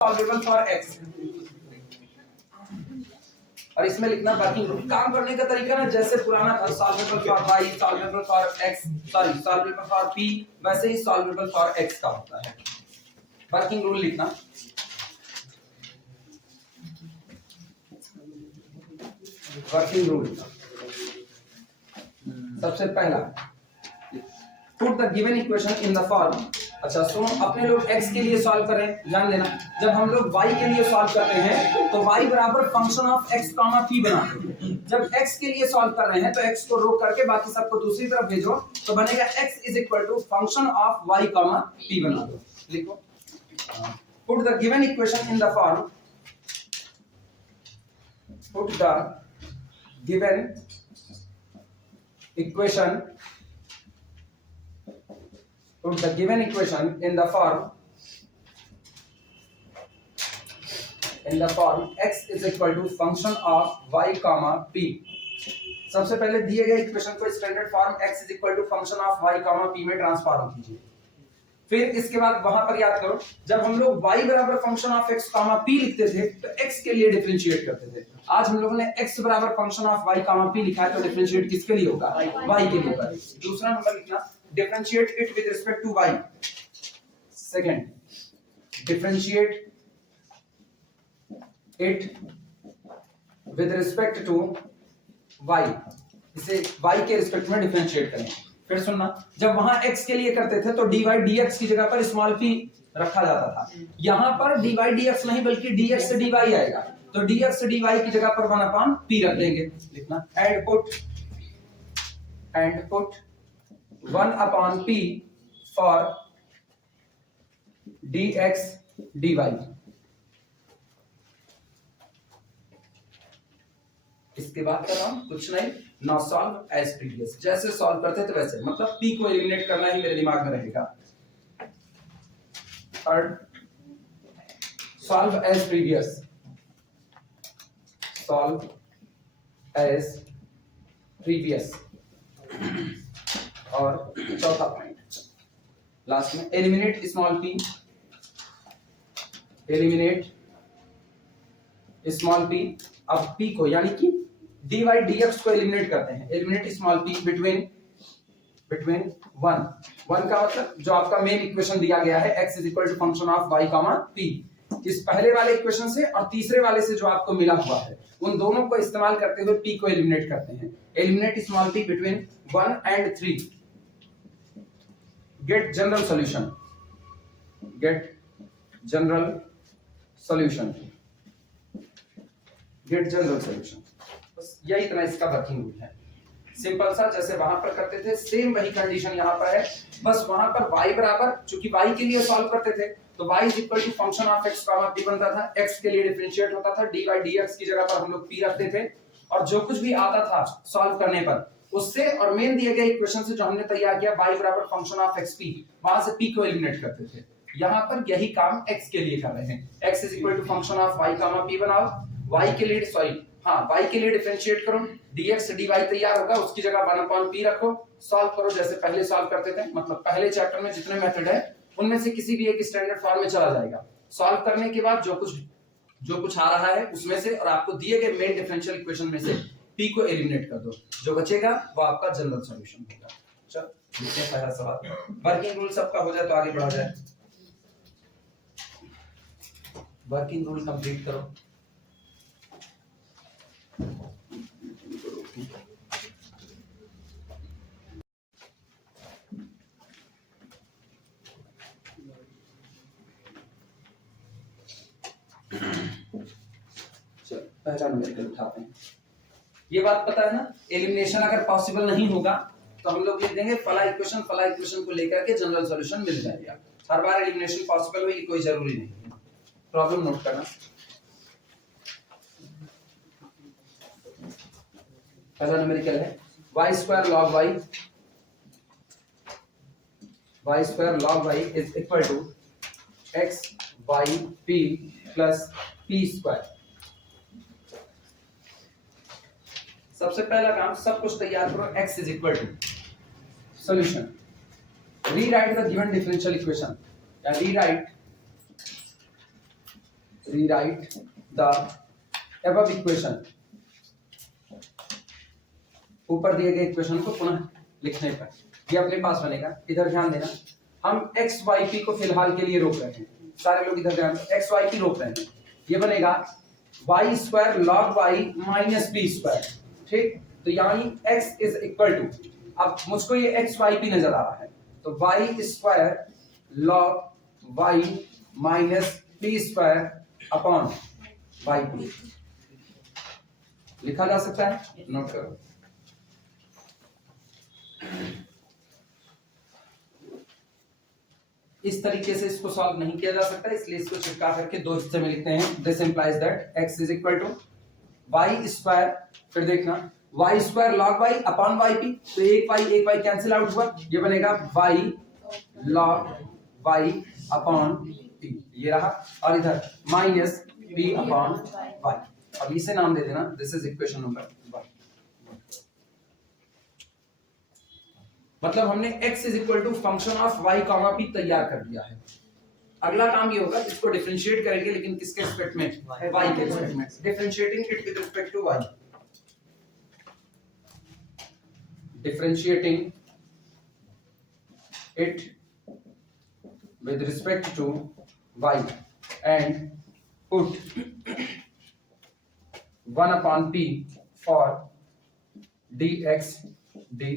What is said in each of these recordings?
Solvable for x, और इसमें लिखना वर्किंग रूल। काम करने का तरीका ना जैसे पुराना था, solvable for y, solvable for x, sorry solvable for p, वैसे ही सॉल्वेबल फॉर एक्स का होता है। वर्किंग रूल लिखना, वर्किंग रूल सबसे पहला, put the given equation in the form. अच्छा सुनो, अपने लोग x के लिए सॉल्व करें, ध्यान देना। जब हम लोग y के लिए सॉल्व करते हैं तो y बराबर function of x comma p बनाते हैं। जब x के लिए सॉल्व कर रहे हैं तो x को रोक करके बाकी सबको दूसरी तरफ भेजो, तो बनेगा x is equal to function of y comma p बना दो। लिखो, put the given equation in the form, put the given equation, put the given equation in the form x is equal to function of y comma p। सबसे पहले दिए गए equation को standard form x is equal to function of y comma p में transform कीजिए। फिर इसके बाद वहां पर याद करो, जब हम लोग y बराबर function of x comma p लिखते थे तो x के लिए डिफरेंशिएट करते थे। आज हम लोगों ने x बराबर function of y comma p लिखा है, तो डिफरेंशिएट किसके लिए होगा? y के लिए। दूसरा नंबर लिखना, differentiate it with respect to y। Second, differentiate it with respect to y। इसे y के रिस्पेक्ट में डिफरेंशिएट करें। फिर सुनना, जब वहां x के लिए करते थे तो dy dx की जगह पर स्मॉल p रखा जाता था। यहां पर dy dx नहीं बल्कि dx से dy आएगा, तो dx से dy की जगह पर 1/p रख देंगे। लिखना, and put 1/p for dx dy। इसके बाद का काम कुछ नहीं, नाउ सॉल्व एज प्रीवियस। जैसे सॉल्व करते थे वैसे, मतलब p को एलिमिनेट करना ही मेरे दिमाग में रहेगा। Third, solve as previous, solve as previous. और चौथा पॉइंट लास्ट में, eliminate small p, eliminate small p। अब p को यानी कि dy dx को एलिमिनेट करते हैं। एलिमिनेट स्मॉल p बिटवीन 1 का मतलब जो आपका मेन इक्वेशन दिया गया है, x is equal to function of y comma p। इस पहले वाले इक्वेशन से और तीसरे वाले से जो आपको मिला हुआ है, उन दोनों को इस्तेमाल करते हुए p को एलिमिनेट करते हैं। Eliminate small p between 1 and 3। Get general solution, get general solution, get general solution. बस यही इतना इसका वर्किंग रूल है। सिंपल सा, जैसे वहां पर करते थे सेम वही कंडीशन यहाँ पर है। बस वहां पर y बराबर, चूंकि y के लिए सॉल्व करते थे तो y is equal to function of x comma p बनता था। x के लिए डिफरेंशिएट होता था, dy dx की जगह पर हम लोग p रखते थे, और जो कुछ भी आता था सॉल्व करने पर उससे और मेन दिए गए इक्वेशन से जो हमने तैयार किया y बराबर फंक्शन ऑफ xp, वहां से p को एलिमिनेट करते थे। यहाँ पर यही काम x के लिए कर रहे हैं। x is equal to function of y comma p बनाओ, y के लिए y के लिए डिफरेंशिएट करो, dx dy तैयार होगा, उसकी जगह 1/p रखो, सॉल्व करो जैसे पहले सॉल्व करते थे। मतलब पहले चैप्टर में जितने मेथड है उनमें से किसी भी एक स्टैंडर्ड फॉर्म में चला जाएगा। सॉल्व करने के बाद जो कुछ आ रहा है उसमें से और आपको दिए गए मेन डिफरेंशियल इक्वेशन में से p को एलिमिनेट कर दो, जो बचेगा वो आपका जनरल सॉल्यूशन होगा। चल देखते हैं पहला सवाल। वर्किंग रूल सबका हो जाए तो आगे बढ़ा जाए। वर्किंग रूल कंप्लीट करो। पहला न्यूमेरिकल उठाते हैं। ये बात पता है ना, एलिमिनेशन अगर पॉसिबल नहीं होगा तो हम लोग लिख देंगे फला इक्वेशन को लेकर के जनरल सॉल्यूशन मिल जाएगा। हर बार एलिमिनेशन पॉसिबल हो ये कोई जरूरी नहीं है। प्रॉब्लम नोट करना। पहला न्यूमेरिकल है y square log y is equal to x y p plus p square. सबसे पहला काम, सब कुछ तैयार करो। x is equal to solution rewrite the given differential equation या rewrite the above equation, ऊपर दिए गए इक्वेशन को पुनः लिखने पर ये अपने पास बनेगा। इधर ध्यान देना, हम x y p को फिलहाल के लिए रोक रहे हैं, सारे लोग इधर ध्यान, x y p रोक रहे हैं। ये बनेगा y square log y minus p square, ठीक। तो यानी x इज इक्वल टू, अब मुझको ये x y p नजर आ रहा है, तो y square log y minus p square upon y p लिखा जा सकता है, नोट करो। इस तरीके से इसको सॉल्व नहीं किया जा सकता, इसलिए इसको चिपका करके दो हिस्से में लिखते हैं। This implies that x is equal to y square, फिर देखना y square log y upon y p, तो एक y कैंसिल आउट हुआ, ये बनेगा y log y upon p, ये रहा, और इधर माइनस p अपॉन y। अब इसे नाम दे देना, दिस इज इक्वेशन नंबर 1। मतलब हमने x is equal to function of y comma p तैयार कर दिया है। अगला काम ये होगा, इसको डिफरेंशिएट करेंगे, लेकिन किसके रिस्पेक्ट में, y के रिस्पेक्ट में, differentiating it with respect to y, differentiating it with respect to y and put 1 upon p for dx dy,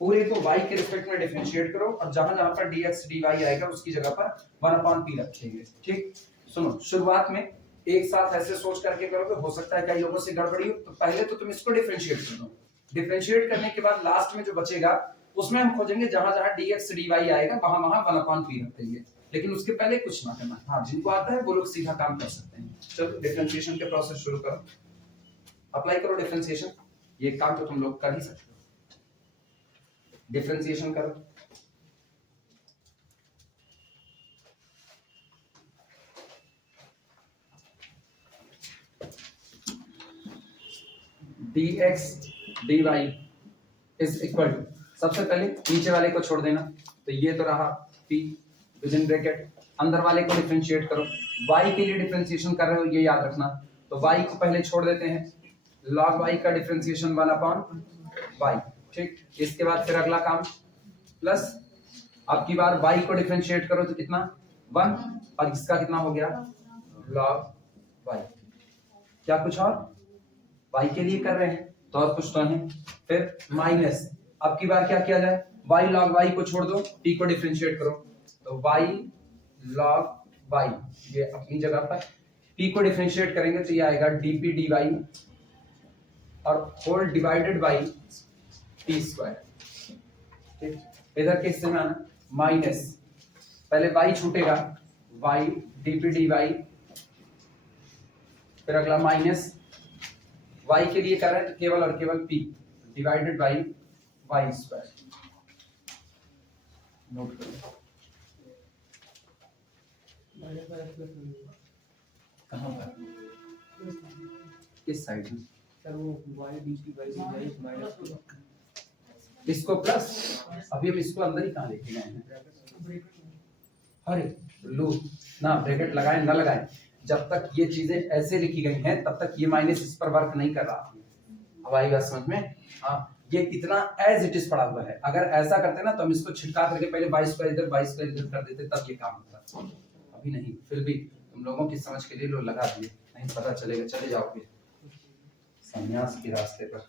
पूरे को y के रिस्पेक्ट में डिफरेंशिएट करो, और जहां जहां पर dx dy आएगा उसकी जगह पर 1 upon p रखेंगे, ठीक। सुनो, शुरुआत में एक साथ ऐसे सोच करके करोगे, हो सकता है कई लोगों से गड़बड़ी हो, तो पहले तो तुम इसको डिफरेंशिएट कर दो, डिफरेंशिएट करने के बाद लास्ट में जो बचेगा उसमें हम खोजेंगे जहां जहां dx dy आएगा वहां वहां 1 upon p रख देंगे, लेकिन उसके पहले कुछ ना करना। हाँ, जिनको आता है वो लोग सीधा काम कर सकते हैं। चलो डिफरेंशिएशन के प्रोसेस शुरू करो, अप्लाई करो डिफरेंशिएशन, ये काम तो तुम लोग कर ही सकते हो। डिफरेंशिएशन करो, dx dy is equal to, सबसे पहले नीचे वाले को छोड़ देना, तो ये तो रहा p विदिन ब्रैकेट, अंदर वाले को डिफरेंशिएट करो। y के लिए डिफरेंशिएशन कर रहे हो, ये याद रखना, तो y को पहले छोड़ देते हैं, log y का डिफरेंशिएशन 1 upon y, ठीक। इसके बाद फिर अगला काम प्लस, अब की बार y को डिफरेंशिएट करो तो कितना 1, और इसका कितना हो गया log y। क्या कुछ और y के लिए कर रहे हैं तो और कुछ तो नहीं, फिर माइनस, अब की बार क्या किया जाए, y log y को छोड़ दो, p को डिफरेंशिएट करो, तो y log y ये अपनी जगह पर, p को डिफरेंशिएट करेंगे तो ये आएगा dp dy और whole divided by p square, ठीक। इधर के हिस्से में आना, माइनस, पहले y छूटेगा, y dp dy, फिर अगला माइनस, y के लिए कर रहे हैं तो केवल और केवल p divided by y square, note करो। कहां पर, किस साइड में, इसको प्लस, अभी हम इसको अंदर ही कहां लेके गए हैं, अरे लो ना, ब्रैकेट लगाएं ना लगाएं, जब तक ये चीजें ऐसे लिखी गई हैं तब तक ये माइनस इस पर वर्क नहीं कर रहा। अब आई बात समझ में, हाँ, ये इतना एज इट इज पड़ा हुआ है, अगर ऐसा करते ना तो हम इसको छिटका करके पहले 22 स्क्वायर इधर 22 स्क्वायर इधर कर देते, तब ये काम होता। अभी नहीं, फिर भी तुम लोगों की समझ के लिए लो लगा दिए, नहीं पता चलेगा, चले जाओगे संन्यास के रास्ते पर।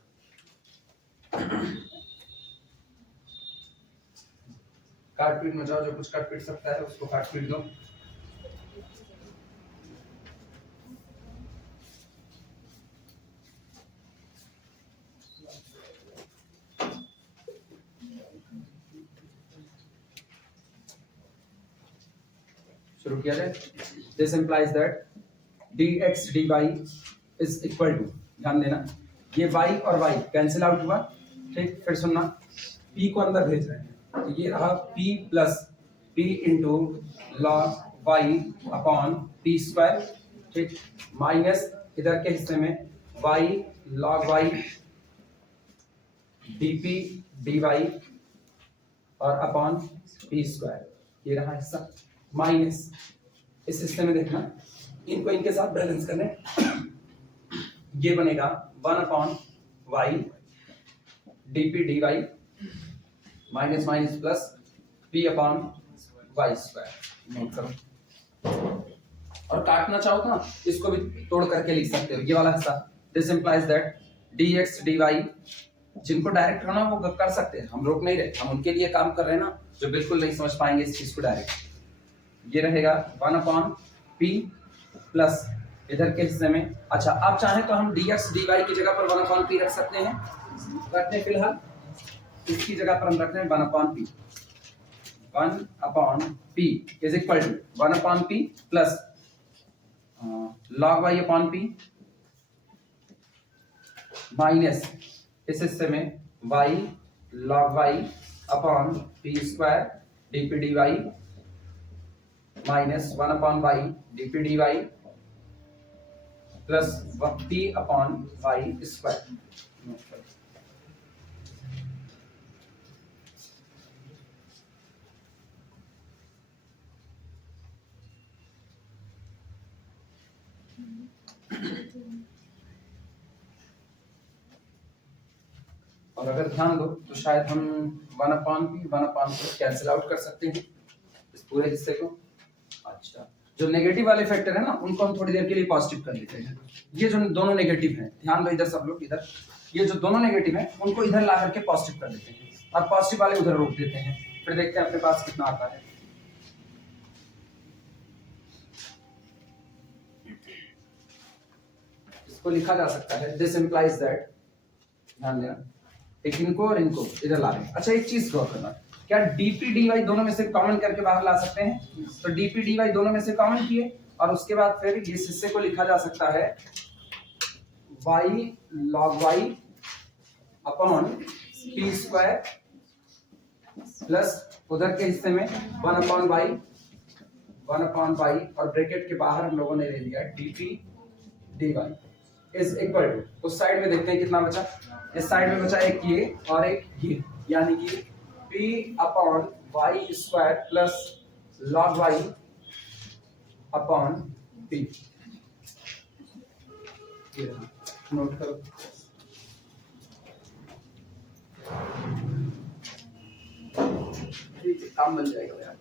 काट पीट मचाओ, जो कुछ काट पीट सकता है उसको काट पीट दो। शुरू किया जाए। This implies that dx dy is equal to, ध्यान देना, ये y और y कैंसिल आउट हुआ, ठीक। फिर सुनना, p को अंदर भेज रहे हैं, तो ये रहा p plus p into log y upon p square, ठीक, माइनस इधर के हिस्से में y log y dp dy और अपॉन पी स्क्वायर, ये रहा हिस्सा, माइनस इस हिस्से में देखना इनको इनके साथ बैलेंस करने, ये बनेगा 1 upon y dp d y minus minus plus p upon y square. Note करो और काटना चाहो तो ना इसको भी तोड़ करके लिख सकते हो, ये वाला हिस्सा। This implies that dx dy, जिनको डायरेक्ट करना वो कर सकते हैं, हम रोक नहीं रहे, हम उनके लिए काम कर रहे हैं ना जो बिल्कुल नहीं समझ पाएंगे इस चीज को डायरेक्ट। ये रहेगा 1 अपॉन पी प्लस इधर के हिस्से में, अच्छा आप चाहें तो हम dx dy की जगह पर 1 अपॉन पी रख सकते हैं, रखते हैं फिलहाल इसकी जगह पर हम रख रहे हैं 1 upon p. 1 upon p is equal to 1 upon p plus log y upon p minus इस हिस्से में y log y upon p square dp dy minus 1 upon y dp dy plus p upon y square. और अगर ध्यान दो तो शायद हम 1 upon p 1 upon p cancel out कर सकते हैं इस पूरे हिस्से को। अच्छा जो नेगेटिव वाले फैक्टर है ना उनको हम थोड़ी देर के लिए पॉजिटिव कर लेते हैं। ये जो दोनों नेगेटिव हैं, ध्यान दो इधर सब लोग, इधर ये जो दोनों नेगेटिव हैं उनको इधर ला करके पॉजिटिव कर देते हैं और पॉजिटिव वाले उधर रोक देते हैं, फिर देखते हैं अपने पास कितना आता है। इसको लिखा जा सकता है दिस इंप्लाइज दैट, ध्यान देना एक इनको और इनको इधर ला रहे हैं। अच्छा एक चीज गौर करना, क्या डीपी डी वाई दोनों में से कॉमन करके बाहर ला सकते हैं? तो डीपी डी वाई दोनों में से कॉमन किए और उसके बाद फिर इस हिस्से को लिखा जा सकता है y log y upon p square plus उधर के हिस्से में 1 अपॉन y और ब्रैकेट के बाहर हम लोगों ने ले लिया dp d y is equal to, उस साइड में देखते हैं कितना बचा, इस साइड में बचा एक ये और एक ये, यानी कि p upon y square plus log y upon p। Note करो ठीक है, काम बन जाएगा यार।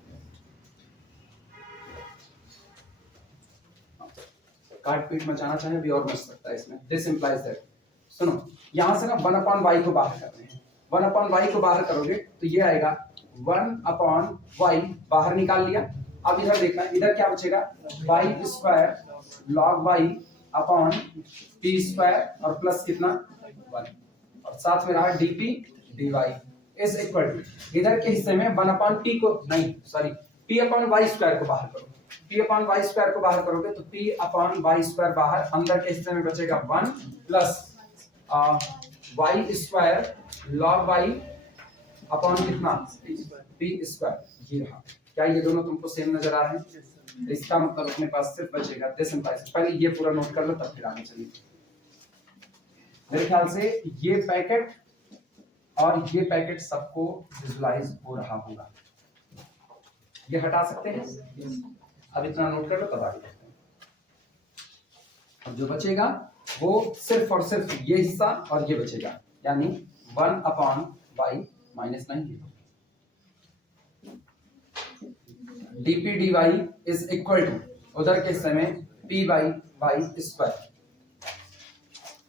काट पीट मचाना चाहे भी और मच सकता है इसमें। दिस इंप्लाइज दैट, सुनो यहां से ना 1 अपॉन वाई को बाहर कर रहे हैं, 1 अपॉन वाई को बाहर करोगे तो ये आएगा 1 अपॉन वाई, बाहर निकाल लिया। अब इधर देखना, इधर क्या बचेगा y square log y upon p square और प्लस कितना 1 और साथ में रहा dp d y is equal to, इधर के हिस्से में 1 अपॉन पी को नहीं sorry p upon y square को बाहर करो, p अपॉन वाई स्क्वायर को बाहर करोगे तो p अपॉन वाई स्क्वायर बाहर, अंदर के हिस्से में बचेगा 1 plus y square log y upon कितना p स्क्वायर। ये रहा, क्या ये दोनों तुमको सेम नजर आ रहे हैं? इसका मतलब अपने पास सिर्फ बचेगा दिस इंप्लाइज, पहले ये पूरा नोट कर लो तब फिर आगे चलिए। मेरे ख्याल से ये पैकेट और ये पैकेट सबको विजुलाइज हो रहा होगा, ये हटा सकते हैं। अब इतना नोट कर लो तब आगे बढ़ते हैं। अब जो बचेगा वो सिर्फ और सिर्फ ये हिस्सा और ये बचेगा, यानी 1 upon y minus 9 dp d y is equal to उधर के हिस्से में पी बाई वाई स्क्वायर।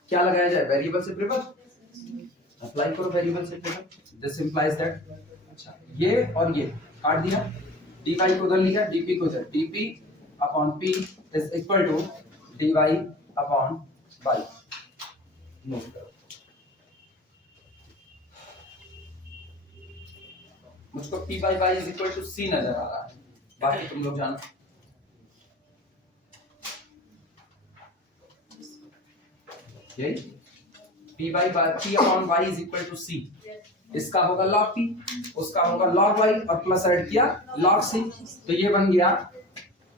क्या लगाया जाए? वेरिएबल सेपरेबल, अप्लाई करो variable separable. This implies that, अच्छा ये और ये काट दिया, डी वाई को उधर लिया, डीपी को उधर, dp upon p is equal to d y upon y. Note करो, मुझको p by y is equal to c नजर आ रहा है, बाकी तुम लोग जानो। यही p by p upon y is equal to c, इसका होगा log p, उसका होगा log y और प्लस ऐड किया log c, तो ये बन गया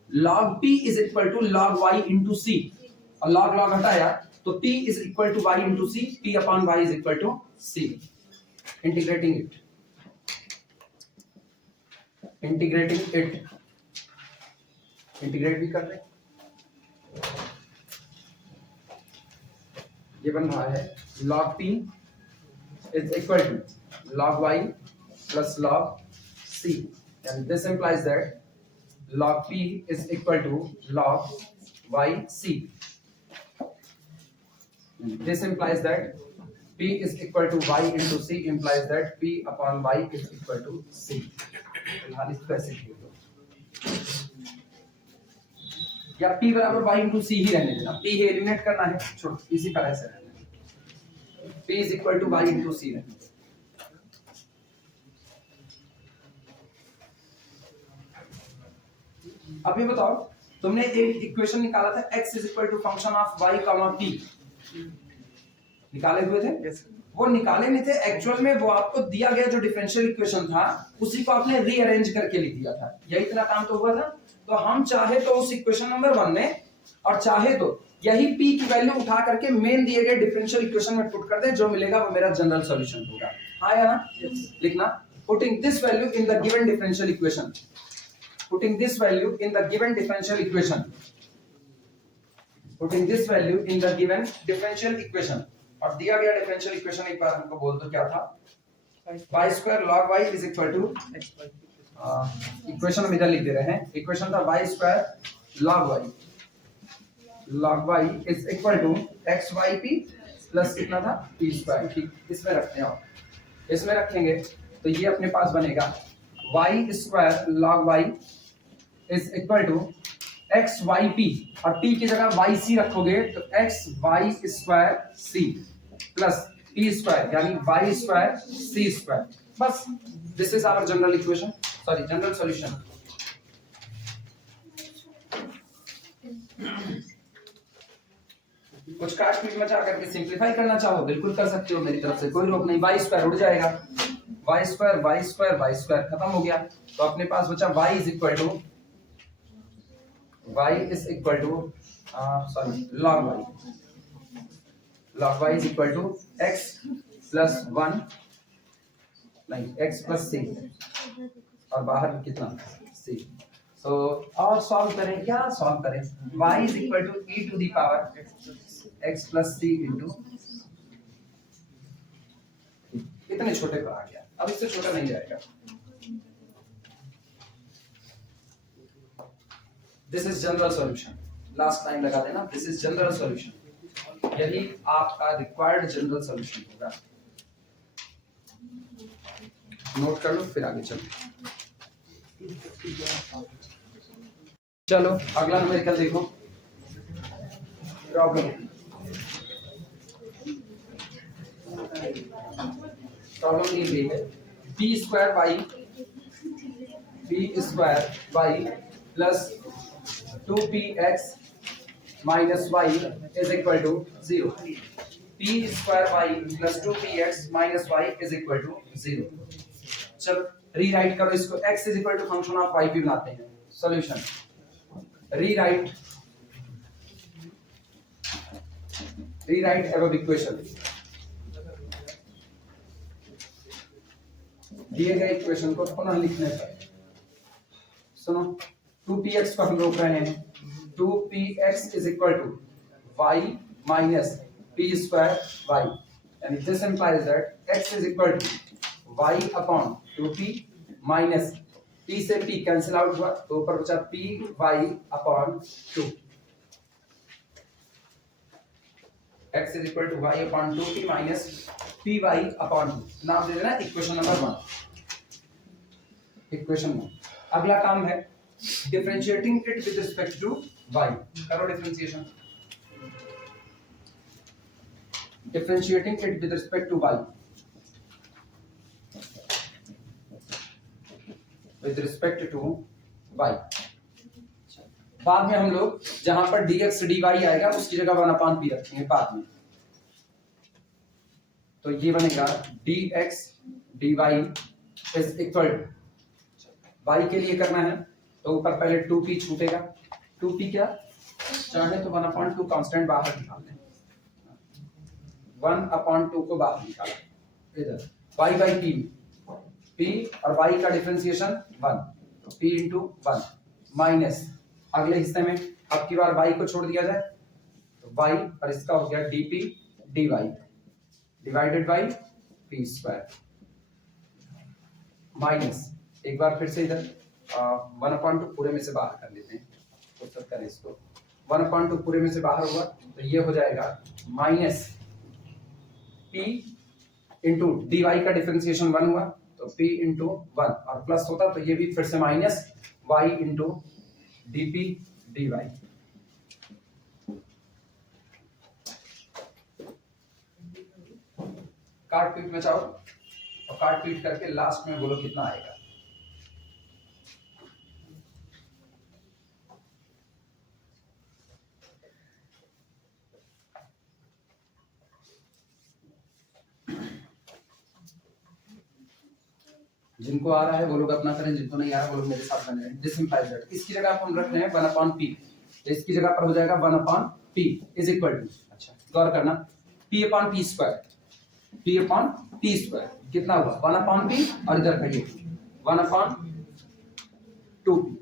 log p is equal to log y into c और log log हटाया तो p is equal to y into c, p upon y is equal to c। Integrating it, integrating it, integrate भी कर रहे हैं, ये बन रहा है log p is equal to log y plus log c, and this implies that log p is equal to log yc. This implies that p is equal to y into c implies that p upon y is equal to c. फिलहाल इसको ऐसे लिख दो, या p बराबर y into c ही रहने देना, p eliminate करना है, छोड़ो इसी तरह से रहने देना, p is equal to y into c रहने देना। अब ये बताओ, तुमने एक इक्वेशन निकाला था x is equal to function of y comma p, निकाले हुए थे? yes. वो निकाले नहीं थे एक्चुअल में, वो आपको दिया गया जो डिफरेंशियल इक्वेशन था उसी को आपने रीअरेंज करके लिख दिया था, यही इतना काम तो हुआ था। तो हम चाहे तो उस इक्वेशन नंबर 1 में और चाहे तो यही p की वैल्यू उठा करके मेन दिए गए डिफरेंशियल इक्वेशन में पुट कर दे, जो मिलेगा वो मेरा जनरल सॉल्यूशन होगा। हाँ या ना? yes. लिखना, putting this value in the given differential equation, putting this value in the given differential equation, putting this value in the given differential equation. और दिया गया डिफरेंशियल इक्वेशन एक बार हमको बोल दो क्या था? y square log y is equal to, equation हम इधर लिख दे रहे हैं, इक्वेशन था y square log y is equal to xyp plus कितना था p स्क्वायर। ठीक, इसमें रखते हैं, इसमें रखेंगे तो ये अपने पास बनेगा y square log y is equal to xyp, और p की जगह yc रखोगे तो xy square c plus p square यानी y स्क्वायर c स्क्वायर। बस, this is our general equation, sorry general solution. कुछ काट पीट मचा करके सिंप्लीफाई करना चाहो बिल्कुल कर सकते हो, मेरी तरफ से कोई रोक नहीं। y स्क्वायर उड़ जाएगा, y स्क्वायर खत्म हो गया, तो अपने पास बचा y is equal to log y is equal to x plus 1 नहीं x plus c, और बाहर कितना c। तो और सॉल्व करें, क्या सॉल्व करें? y is equal to e to the power x plus c into, इतने छोटे पर आ गया, अब इससे छोटा नहीं जाएगा। This is general solution, last time लगा देना, दिस इज जनरल सॉल्यूशन, यही आपका रिक्वायर्ड जनरल सॉल्यूशन होगा। नोट कर लो फिर आगे चलो। चलो अगला न्यूमेरिकल देखो, प्रॉब्लम ये है p square y plus 2px minus y is equal to 0. p square y plus 2px minus y is equal to 0. चलो रीराइट करो इसको, x is equal to function of y भी बनाते हैं। सॉल्यूशन रीराइट above इक्वेशन, दिए गए equation को पुनः लिखने पर सुनो, 2px को हम रोक रहे हैं, 2px is equal to y minus p square y, and this implies that x is equal to y upon 2p minus p से p कैंसिल आउट हुआ तो ऊपर बचा p y upon 2, x is equal to y upon 2p minus p y upon 2, नाम दे देना equation number 1। Equation 1, अगला काम है differentiating it with respect to y। करो differentiation, differentiating it with respect to y, with respect to y। बाद में हम लोग जहां पर dx dy आएगा उसकी जगह 1/p रखेंगे बाद में, तो ये बनेगा dx dy is equal to, y के लिए करना है तो ऊपर पहले 2p छूटेगा, 2p क्या चाहे तो 1/2 कांस्टेंट बाहर निकाल लें, 1/2 को बाहर निकालें इधर y by p, p और y का डिफरेंशिएशन 1, p इंटू 1 माइनस अगले हिस्से में अब की बार y को छोड़ दिया जाए तो y और इसका हो गया dp dy divided by p square minus एक बार फिर से इधर 1/2 पूरे में से बाहर कर लेते हैं तो करें इसको 1/2 पूरे में से बाहर होगा तो ये हो जाएगा माइनस p इंटू dy का डिफरेंशिएशन 1 हुआ तो p इंटू 1 और प्लस होता तो ये भी फिर से minus y into dp dy काट पीट में चाहो और काट पीट करके लास्ट में बोलो कितना आएगा। जिनको आ रहा है वो लोग अपना करें, जिनको नहीं आ रहा वो लोग मेरे साथ बने रहें। दिस इंप्लाइज दैट इसकी जगह आप हम रख रहे हैं 1/p तो इसकी जगह पर हो जाएगा 1/p इज इक्वल टू, अच्छा गौर करना, p/p स्क्वायर p/p स्क्वायर कितना हुआ 1/p और इधर कहिए 1/2p।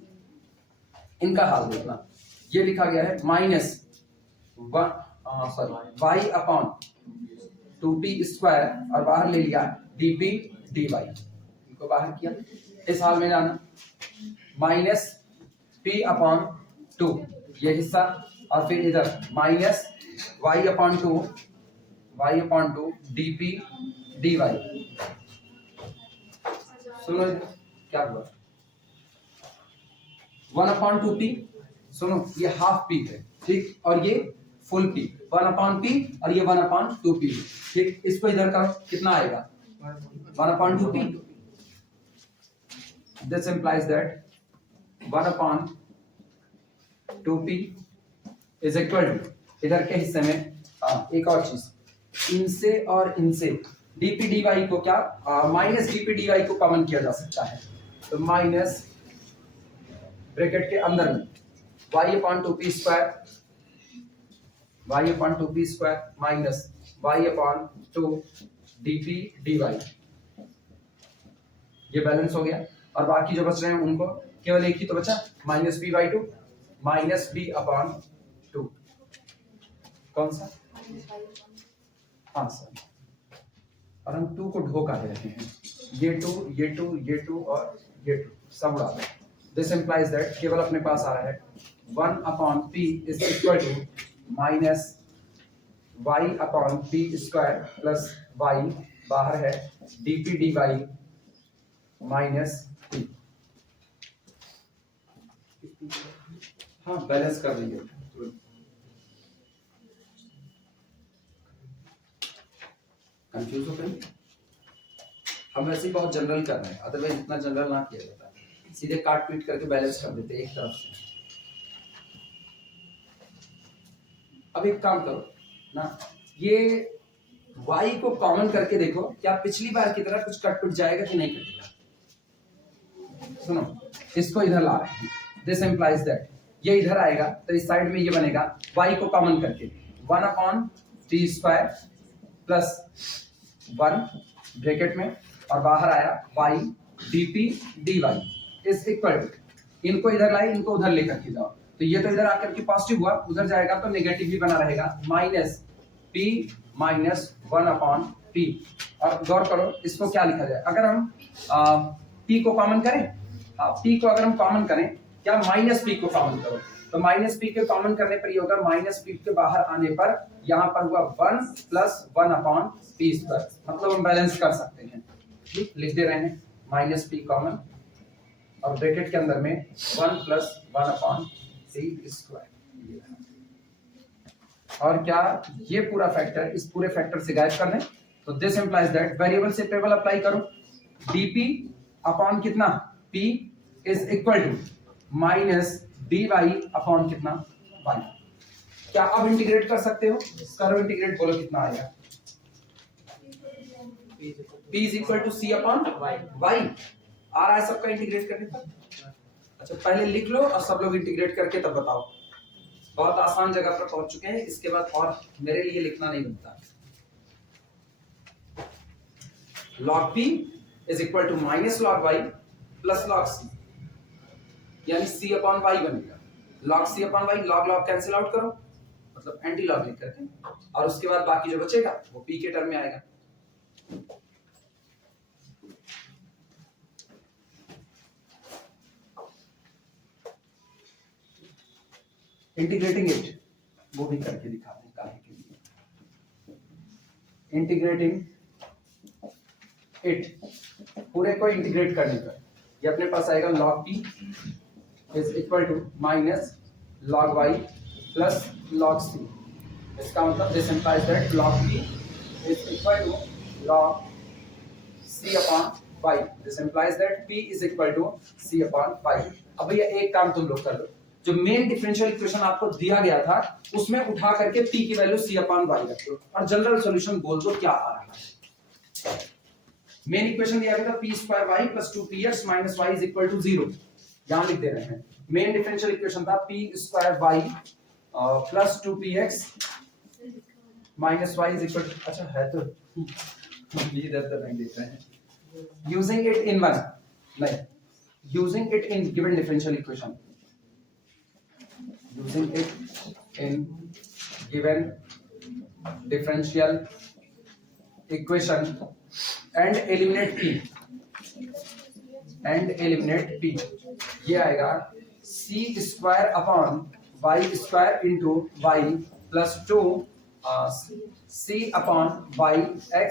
इनका हाल देखना, ये लिखा गया है माइनस y/2p स्क्वायर और बाहर ले लिया dp dy को बाहर किया। इस हाल में जाना माइनस p/2 ये हिस्सा और फिर इधर माइनस y/2 dp dy। सुनो क्या हुआ 1/2p, सुनो ये हाफ p है ठीक, और ये फुल p 1/p और ये 1/2p ठीक। इसको इधर करो कितना आएगा 1/2p। This implies that 1/2p is equal to इधर के हिस्से में एक और चीज इनसे और इनसे dp dy को क्या माइनस dp dy को कॉमन किया जा सकता है तो माइनस ब्रैकेट के अंदर में y/2p square minus y/2 dp dy ये बैलेंस हो गया और बाकी जो बच रहे हैं उनको केवल एक ही तो बचा -b/2 -b/2 कौन सा हाँ सर, और हम 2 को ढो कर रहे हैं ये 2 और ये 2 सब उड़ा दें। दिस इंप्लाइज दैट केवल अपने पास आ रहा है 1/p is equal to minus y/p square plus y बाहर है dp dy माइनस p। हाँ बैलेंस कर दीजिए, कंफ्यूज हो गए। हम वैसे ही बहुत जनरल कर रहे हैं, अदरवाइज इतना जनरल ना किया जाता, सीधे काट पीट करके बैलेंस कर देते एक तरफ से। अब एक काम करो ना, ये y को कॉमन करके देखो क्या पिछली बार की तरह कुछ कट पिट जाएगा कि नहीं कटेगा। सुनो इसको इधर ला रहे हैं, दिस इंप्लाइज दैट ये इधर आएगा तो इस साइड में ये बनेगा y को कॉमन करके 1/p स्क्वायर प्लस 1 ब्रैकेट में और बाहर आया y dp dy is equal to, इनको इधर लाए इनको उधर लेकर के जाओ तो ये तो इधर आकर के पॉजिटिव हुआ, उधर जाएगा तो नेगेटिव भी बना रहेगा माइनस p माइनस 1/p। और गौर करो इसको क्या लिखा जाए अगर हम p को कॉमन करें, p को अगर हम कॉमन करें क्या माइनस p को कॉमन करो तो माइनस p के कॉमन करने पर ये होगा माइनस p के बाहर आने पर यहाँ पर हुआ 1 प्लस 1/p स्क्वायर, मतलब हम बैलेंस कर सकते हैं ठीक, लिख दे रहे हैं माइनस p कॉमन और ब्रैकेट के अंदर में 1 प्लस 1/p स्क्वायर। और क्या ये पूरा फैक्टर इस पूरे फैक्टर से गायब कर दें तो this implies that variable separable apply करो dp अपॉन कितना p is equal to minus dy upon कितना y। क्या अब इंटीग्रेट कर सकते हो, करो इंटीग्रेट, बोलो कितना आएगा p is equal to c upon y आ रहा है सबका इंटीग्रेट करने पर। अच्छा पहले लिख लो और सब लोग इंटीग्रेट करके तब बताओ, बहुत आसान जगह पर पहुंच चुके हैं, इसके बाद और मेरे लिए लिखना नहीं बनता। log p is equal to minus log y plus log c यानी c अपॉन y बनेगा। log c upon y, log log cancel out करो, मतलब एंटी लॉग लिख करके, और उसके बाद बाकी जो बचेगा वो p के टर्म में आएगा। इंटीग्रेटिंग इट वो भी करके दिखा दें काहे के लिए। इंटीग्रेटिंग इट, पूरे को इंटीग्रेट करने पर ये अपने पास आएगा log p is equal to minus log y plus log c। इसका मतलब this implies that log p is equal to log c upon y। This implies that p is equal to c upon y। अब भैया एक काम तुम लोग कर लो, जो मेन डिफरेंशियल इक्वेशन आपको दिया गया था उसमें उठा करके p की वैल्यू c अपॉन y रख दो और जनरल सॉल्यूशन बोल दो क्या आ रहा है। मेन इक्वेशन दिया गया था p square y plus 2px minus y is equal to 0, यहां लिख दे रहे हैं। मेन डिफरेंशियल इक्वेशन था p square y plus 2px minus y is equal to, अच्छा है तो इधर नहीं देते हैं। यूजिंग इट इन वन, नहीं, using it in given differential equation, using it in given differential equation and eliminate p, and eliminate p, ये आएगा c square upon y square into y plus 2 c upon y x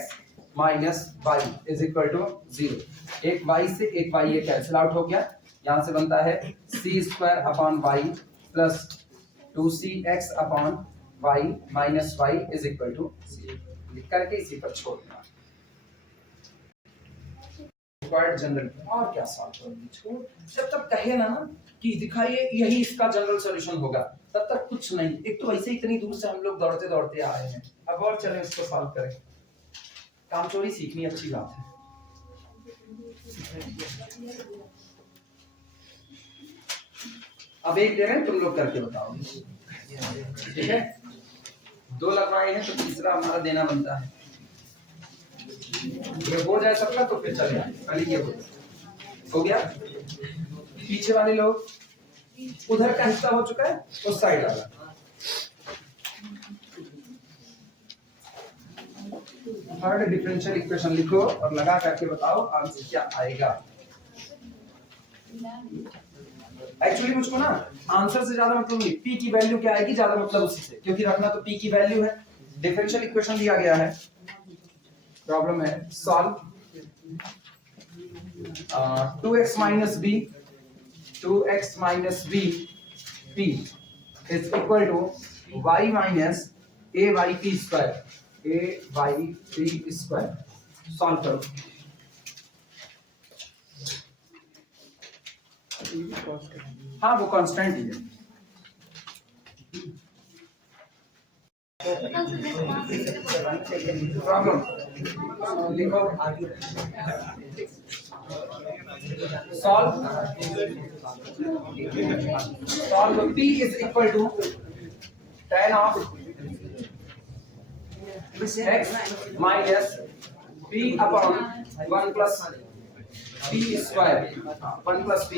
minus y is equal to 0। एक y से एक y ये cancel out हो गया, यहां से बनता है c square upon y plus 2cx upon y minus y is equal to 0। लिख करके इसी पर छोड़ देना। रिक्वायर्ड जनरल और क्या सॉल्व करोगे, छोड़, जब तक कहे ना कि दिखाइए यही इसका जनरल सॉल्यूशन होगा तब तक कुछ नहीं। एक तो वैसे इतनी दूर से हम लोग दौड़ते दौड़ते आए हैं, अब और चलें उसको सॉल्व करें। कामचोरी सीखनी अच्छी बात है। अब एक दे रहे हैं, तुम लोग करके बताओ, ठीक है? 2 लगवाए हैं तो तीसरा हमारा देना बनता है। ये हो जाए सबका तो फिर चले पहले ये हो गया। पीछे वाले लोग, उधर का हिस्सा हो चुका है, उस साइड वाला। थर्ड डिफरेंशियल इक्वेशन लिखो और लगा करके बताओ आंसर क्या आएगा। एक्चुअली मुझको ना आंसर से ज्यादा मतलब नहीं, p की वैल्यू क्या आएगी ज्यादा मतलब उसी से, क्योंकि रखना तो p की वैल्यू है। डिफरेंशियल इक्वेशन दिया गया है, प्रॉब्लम है solve 2x minus b, 2x minus b p is equal to y minus a/p square, a/p square. Solve करो। हाँ वो कांस्टेंट ही है। प्रॉब्लम लिखो, solve p is equal to tan of x minus p upon 1 plus p square, 1 plus p।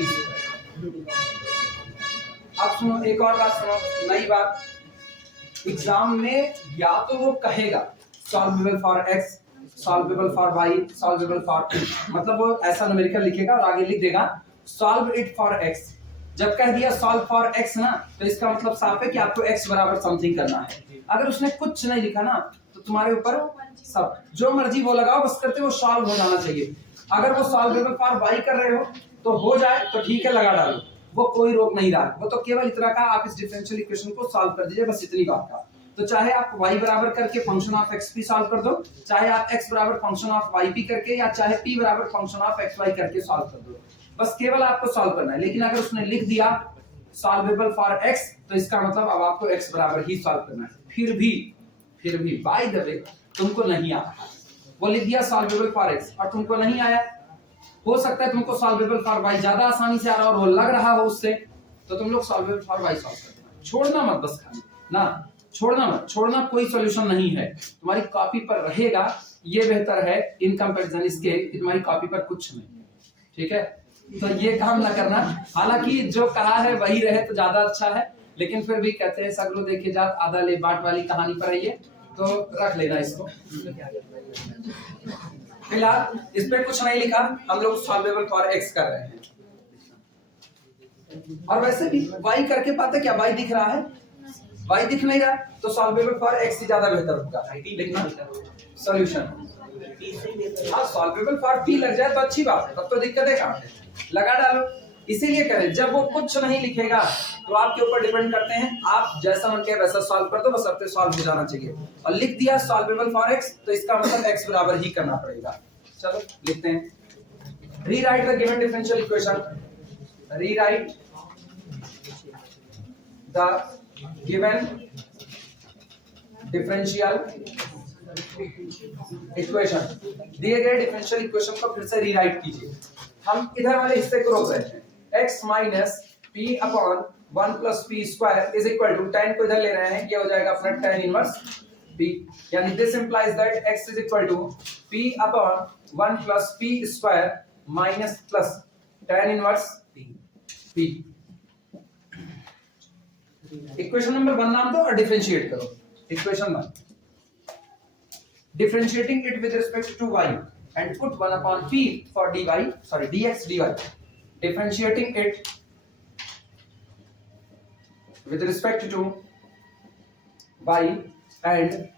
अब सुनो एक और बात सुनो, नई बात। एग्जाम में या तो वो कहेगा solvable for x, solvable for y, solvable for p, मतलब वो ऐसा न्यूमेरिकल लिखेगा और आगे लिख देगा सॉल्व इट फॉर x। जब कह दिया सॉल्व फॉर x ना, तो इसका मतलब साफ है कि आपको x बराबर समथिंग करना है। अगर उसने कुछ नहीं लिखा ना तो तुम्हारे ऊपर सब जो मर्जी वो लगाओ, बस करते वो सॉल्व हो जाना चाहिए। अगर वो सॉल्वेबल फॉर y कर रहे हो तो हो जाए तो ठीक है, लगा डालो, वो कोई रोक नहीं रहा। वो तो केवल इतना का आप इस डिफरेंशियल इक्वेशन को सॉल्व कर दीजिए, बस इतनी बात का। तो चाहे आप y बराबर करके function of x p solve कर दो, चाहे आप x बराबर फंक्शन ऑफ y p करके, या चाहे p बराबर फंक्शन ऑफ x y करके सॉल्व कर दो, बस केवल आपको सॉल्व करना है। लेकिन अगर उसने लिख दिया सॉल्वेबल फॉर x तो इसका मतलब अब आपको x बराबर ही सॉल्व करना है। फिर भी बाय द वे तुमको नहीं आता, वो लिख दिया सॉल्वेबल फॉर x और तुमको नहीं आया, हो सकता है तुमको सॉल्वेबल फॉर y ज्यादा आसानी से आ रहा हो और वो लग रहा हो उससे, तो तुम लोग सॉल्वेबल फॉर y सॉल्व कर देना। छोड़ना मत, बस खाली ना, छोड़ना मत। छोड़ना कोई सॉल्यूशन नहीं है, तुम्हारी कॉपी पर रहेगा, ये बेहतर है इन कंपैरिजन इसके कि तुम्हारी कॉपी पर कुछ नहीं है। ठीक है, तो ये काम ना करना। हालांकि जो कहा है वही रहे तो ज्यादा अच्छा है, लेकिन फिर भी कहते हैं सगलो देखे जात आधा ले बाट वाली कहानी पर है ये, तो रख लेना इसको। फिलहाल इस पे कुछ नहीं लिखा, हम लोग सॉल्वेबल फॉर एक्स कर रहे हैं। और वैसे भी y करके पाते क्या, y दिख रहा है, y दिख नहीं रहा तो सॉल्वेबल फॉर x ही ज्यादा बेहतर होगा लिखना सॉल्यूशन। हाँ सॉल्वेबल फॉर p लग जाए तो अच्छी बात है, तब तो दिक्कत है कहाँ है, लगा डालो। इसीलिए करें जब वो कुछ नहीं लिखेगा तो आपके ऊपर डिपेंड करते हैं, आप जैसा मन के वैसा सॉल्व कर दो, बस अब सॉल्व हो जाना चाहिए। और लिख दिया सॉल्वेबल फॉर x तो इसका मतलब x बराबर ही करना पड़ेगा। चलो लिखते हैं, rewrite the given differential equation, rewrite the given differential equation. दिए गए डिफरेंशियल इक्वेशन को फिर से रीराइट कीजिए। हम इधर वाले हिस्से को रोक रहे हैं, x minus p upon 1 plus p square is equal to, tan को इधर ले रहे हैं, ये हो जाएगा अपना tan इनवर्स p, यानी this implies that x is equal to p upon 1 plus p square minus plus tan inverse p। Equation number 1 नाम दो और डिफरेंशिएट करो। Equation 1, differentiating it with respect to y and put 1 upon p for dy, sorry dx dy, differentiating it with respect to y and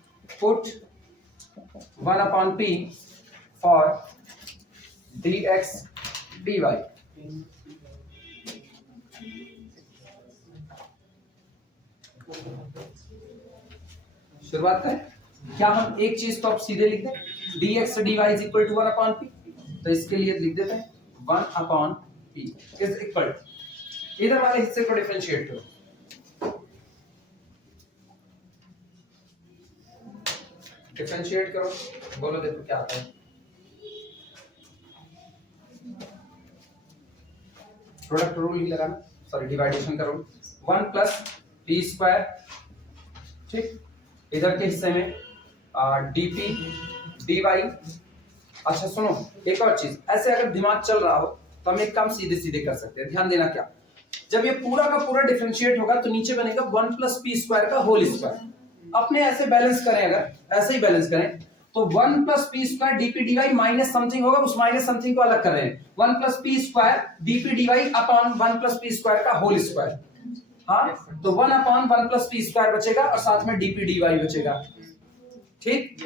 put 1 upon p for dx dy। शुरुआत करें, क्या हम एक चीज तो अब सीधे लिख दें, dx dy is equal to 1 upon p, तो इसके लिए लिख देते हैं 1 अपॉन p इज इक्वल, इधर वाले हिस्से को डिफरेंशिएट करो, डिफरेंशिएट करो, बोलो देखो क्या आता है। प्रोडक्ट रूल ही लगाना, सॉरी डिवाइडेशन करो, 1 प्लस p स्क्वायर, ठीक, इधर के हिस्से में dp dy। अच्छा सुनो एक और चीज, ऐसे अगर दिमाग चल रहा हो तो हम एक काम सीधे सीधे कर सकते हैं। ध्यान देना, क्या जब ये पूरा का पूरा डिफरेंशिएट होगा तो नीचे बनेगा 1 प्लस पी स्क्वायर का होल स्क्वायर। अपने ऐसे बैलेंस करें, अगर ऐसे ही बैलेंस करें तो 1 plus p square dp d y minus something होगा, उस माइनस समथिंग को अलग कर रहे हैं, 1 plus p square dp d y upon 1 plus p square का होल स्क्वायर। हाँ तो 1 अपॉन 1 प्लस पी स्क्वायर बचेगा और साथ में डीपी डी वाई बचेगा। ठीक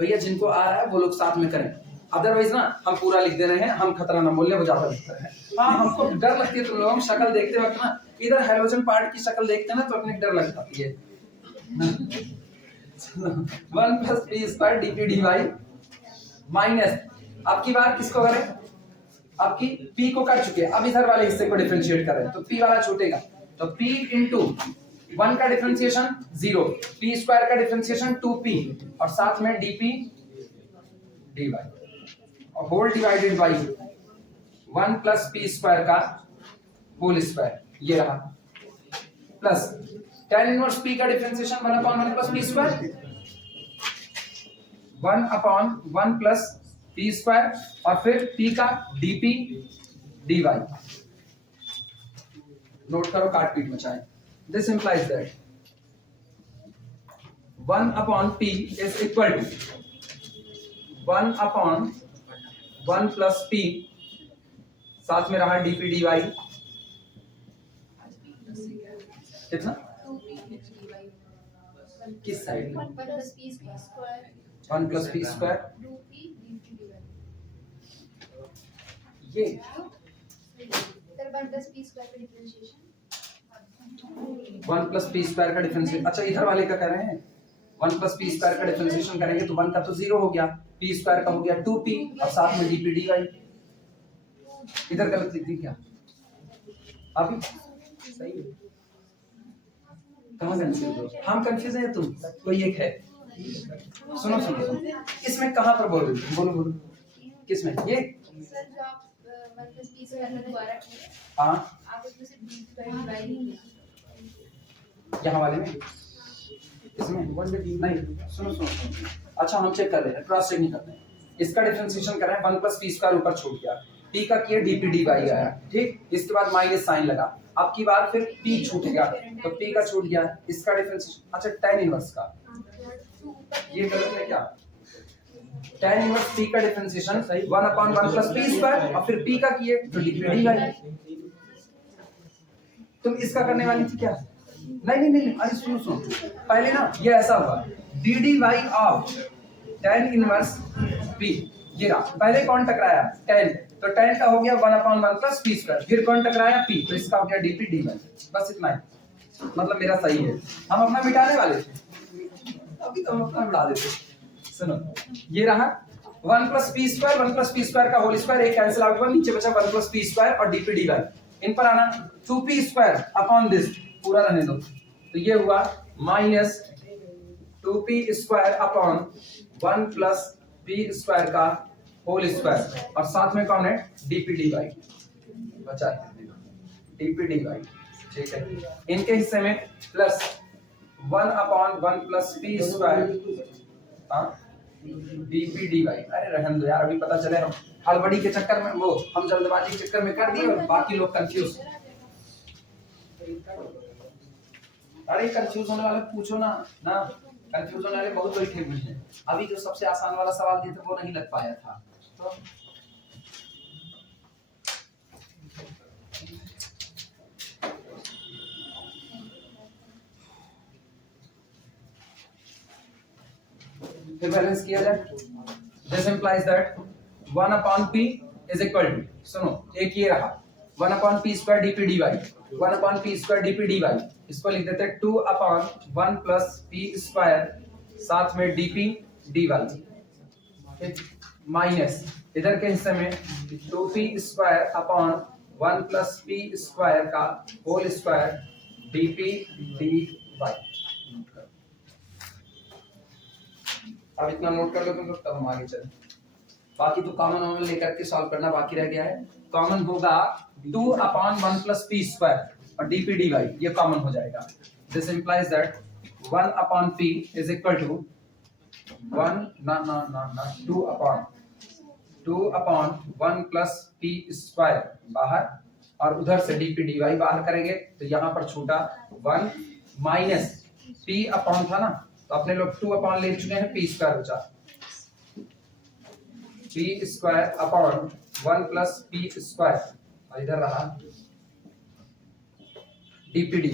भैया, जिनको आ रहा है वो लोग साथ में करें, अदरवाइज ना हम पूरा लिख दे रहे हैं, हम खतरा ना बोलने वो ज्यादा बेहतर है। हाँ हमको डर लगती है तुम लोगों की शक्ल देखते वक्त ना, इधर हेलोजन पार्ट की शक्ल देखते हैं ना तो अपने डर लग जाती है। 1 plus p square dp d y minus, अब की बार किसको करें, आपकी p को कर चुके हैं, अब इधर वाले हिस्से को डिफरेंशिएट कर रहे हैं तो p वाला छूटेगा, तो p इंटू 1 का डिफरेंशिएशन 0, p स्क्वायर का डिफरेंशिएशन 2p और साथ में dp dy और whole divided by 1 plus p square का होल स्क्वायर, ये रहा, प्लस tan इनवर्स p का differentiation 1 upon 1 plus p square, 1 upon 1 plus p square और फिर p का dp dy। नोट करो, काट पीट मचाएं। This implies that 1 upon p is equal to 1 upon 1 plus p, साथ में रहा dp dy, कितना किस साइड में 1 plus p स्क्वायर, ये 1 प्लस पी स्क्वायर का डिफरेंशिएशन। अच्छा इधर वाले का कर रहे हैं, 1 प्लस पी स्क्वायर का डिफरेंशिएशन करेंगे तो 1 का तो 0 हो गया, पी स्क्वायर का हो गया 2p और साथ में डीपी डी वाई। इधर गलत लिख दी क्या अभी, सही है, कहाँ कंफ्यूज हो, हम कंफ्यूज हैं तुम, कोई एक है। सुनो सुनो सुनो, इसमें कहाँ पर बोल रही, बोलो बोलो, किसमें ये हाँ यहाँ वाले में, इसमें नहीं, सुनो सुनो सुनो, अच्छा हम चेक कर रहे हैं, क्रॉस चेक नहीं करते हैं, इसका डिफरेंशिएशन कर रहे हैं, 1 प्लस पी स्क्वायर ऊपर छूट गया, पी का किया डीपी डी वाई आया, ठीक। इसके बाद माइनस साइन लगा, अब की बार फिर पी छूटेगा, तो पी का छूट गया, इसका डिफरेंशिएशन, अच्छा tan इनवर्स का, ये गलत है क्या? tan इनवर्स p का डिफरेंशिएशन 1/1 प्लस p स्क्वायर, और फिर p का किए तो dp dy। तुम इसका करने वाली थी क्या? नहीं, अरे सुनो, पहले ना ये ऐसा हुआ d d y of tan inverse p, ये रहा, पहले कौन टकराया? tan, तो tan का हो गया 1/1 प्लस p स्क्वायर, फिर कौन टकराया? p, तो इसका हो गया dp dy। बस इतना ही, मतलब मेरा सही है। हम अपना मिटाने वाले थे, अभी तो हम अपना मिटा देते। सुनो, ये रहा 1 प्लस पी स्क्वायर का होल स्क्वायर, एक कैंसिल आउट हुआ, नीचे बचा 1 प्लस पी स्क्वायर और डीपी डी वाई। इन पर आना 2p स्क्वायर अपॉन दिस, पूरा रहने दो, तो ये हुआ minus 2p square upon 1 plus p square का होल स्क्वायर, और साथ में कौन है? डीपी डी वाई बचा, डीपी डी वाई, ठीक है। इनके हिस्से में plus 1/1 plus p square dp d y. अरे रहने दो यार, अभी पता चले हम हड़बड़ी के चक्कर में, वो हम जल्दबाजी के चक्कर में कर दिए और बाकी लोग कंफ्यूज। अरे कंफ्यूज होने वाले पूछो ना, कंफ्यूज होने वाले बहुत बैठे हुए हैं। अभी जो सबसे आसान वाला सवाल दिए थे वो नहीं लग पाया था, तो फिर बैलेंस किया जाए। This implies that 1/p is equal to, सुनो एक ये रहा 1/p square dp d y, 1/p square dp d y, इसको लिख देते हैं 2/1 प्लस p स्क्वायर, साथ में डीपी डी वाई, माइनस इधर के हिस्से में 2p square upon 1 plus p square का whole square dp d y. अब इतना नोट कर लो तुम लोग, तब हम आगे चलें। बाकी तो कॉमन लेकर के सॉल्व करना बाकी रह गया है। कॉमन होगा 2/1 प्लस p स्क्वायर और dp dy, ये कॉमन हो जाएगा। This implies that 1/p is equal to 2/1 plus p square बाहर, और उधर से dp dy बाहर करेंगे तो यहाँ पर छूटा 1 माइनस p अपॉन था ना, तो अपने लोग 2 अपॉन ले चुके हैं, p स्क्वायर बचा, p square upon 1 plus p square, और इधर रहा dp dy।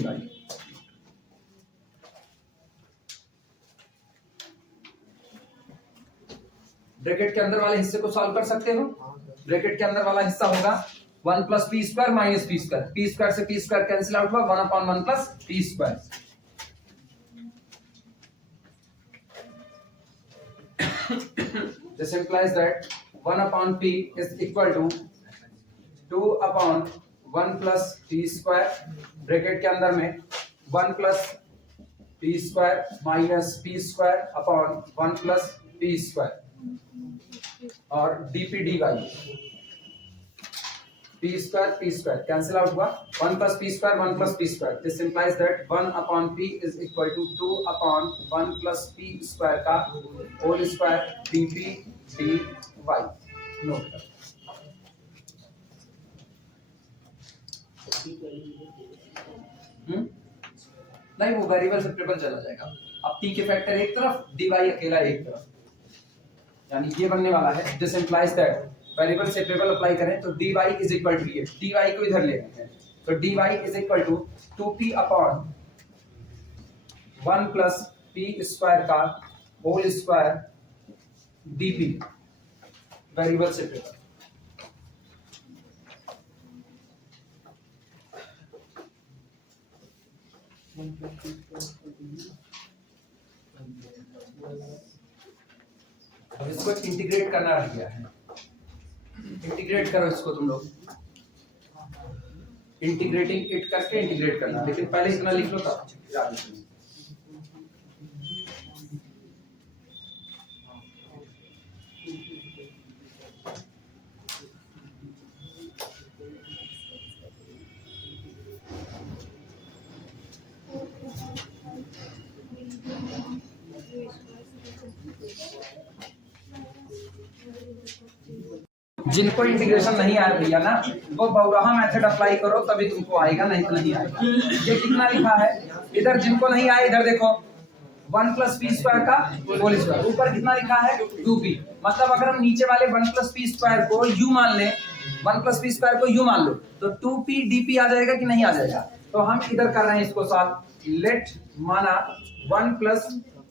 ब्रैकेट के अंदर वाले हिस्से को सॉल्व कर सकते हो। ब्रैकेट के अंदर वाला हिस्सा होगा 1 plus p square minus p square, p square से p स्क्वायर कैंसिल आउट हुआ, 1/1 plus p square. This implies that 1/p is equal to 2/1 plus p square, bracket के अंदर में 1 plus p square minus p square upon 1 plus p square, और dp dy, p square cancel out हुआ, 1 plus p square 1 plus p square. This implies that 1/p is equal to 2/1 plus p square का whole square dp dy। Note कर, नहीं वो variable से triple चला जाएगा। अब p के फैक्टर एक तरफ, dy अकेला एक तरफ, यानी ये बनने वाला है। दिस इंप्लाइज दैट वेरिएबल से ट्रिपल अप्लाई करें तो dy इज इक्वल टू, ये dy को इधर ले आते हैं, तो dy is equal to 2p upon 1 plus p square का होल स्क्वायर dp, वेरिएबल से ट्रिपल। अब इसको इंटीग्रेट करना रह गया है, इंटीग्रेट करो इसको तुम लोग, इंटीग्रेटिंग इट करके इंटीग्रेट करना, लेकिन पहले इतना लिख लो तब याद रखना। जिनको इंटीग्रेशन नहीं आया भैया ना, वो बहुराहा मेथड अप्लाई करो तभी तुमको आएगा, नहीं तो नहीं आएगा। ये कितना लिखा है इधर, जिनको नहीं आया इधर देखो, 1 प्लस पी स्क्वायर का होल स्क्वायर, ऊपर कितना लिखा है 2p। मतलब अगर हम नीचे वाले 1 प्लस पी स्क्वायर को u मान लें, 1 प्लस पी स्क्वायर को u मान लो, तो 2p dp आ जाएगा कि नहीं आ जाएगा। तो हम इधर कर रहे हैं इसको सॉल्व। लेट माना 1 plus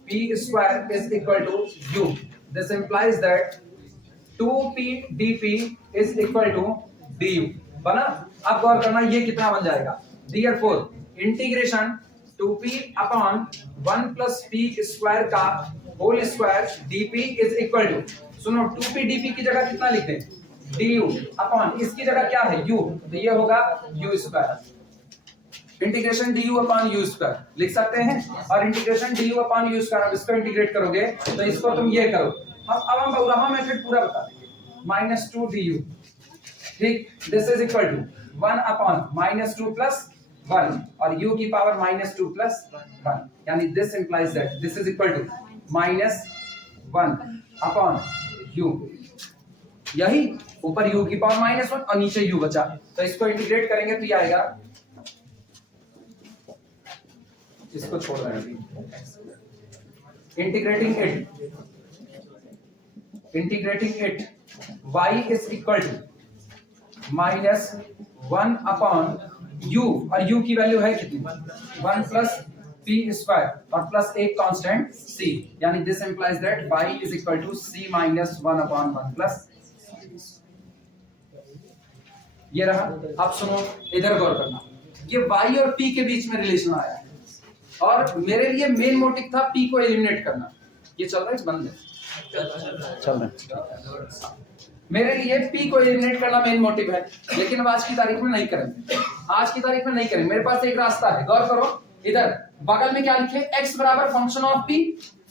p square is equal to u, this implies that 2p dp is equal to du बना। अब गौर करना ये कितना बन जाएगा, therefore integration 2p upon 1 plus p square का whole square dp is equal to, सुनो 2p dp की जगह कितना लिखते हैं du अपॉन इसकी जगह क्या है u, तो ये होगा u square. Integration du upon u square लिख सकते हैं, और integration du upon u square, अब इसको इंटीग्रेट करोगे तो इसको तुम ये करो। अब हम बहुराहा मेथड पूरा बता देंगे, -2 du, ठीक, this is equal to 1 upon -2 plus 1 और u की पावर -2 प्लस 1, यानी this implies that this is equal to -1 upon u, यही ऊपर u की पावर -1 और नीचे u बचा, तो इसको इंटीग्रेट करेंगे तो ये आएगा, इसको छोड़ रहे हैं integrating it y is equal to -1 upon u, और u की वैल्यू है कितनी 1 प्लस पी स्क्वायर और प्लस एक कांस्टेंट c, यानी this implies that y is equal to c minus 1 upon 1 plus, ये रहा। अब सुनो इधर गौर करना, ये y और p के बीच में रिलेशन आया है और मेरे लिए मेन मोटिव था p को एलिमिनेट करना। ये चल रहा है, बंद है, चल रहा है। मेरे लिए p को एलिमिनेट करना मेन मोटिव है, लेकिन अब आज की तारीख में नहीं करेंगे, आज की तारीख में नहीं करेंगे। मेरे पास एक रास्ता है, गौर करो इधर बगल में क्या लिखे, x बराबर फंक्शन ऑफ p,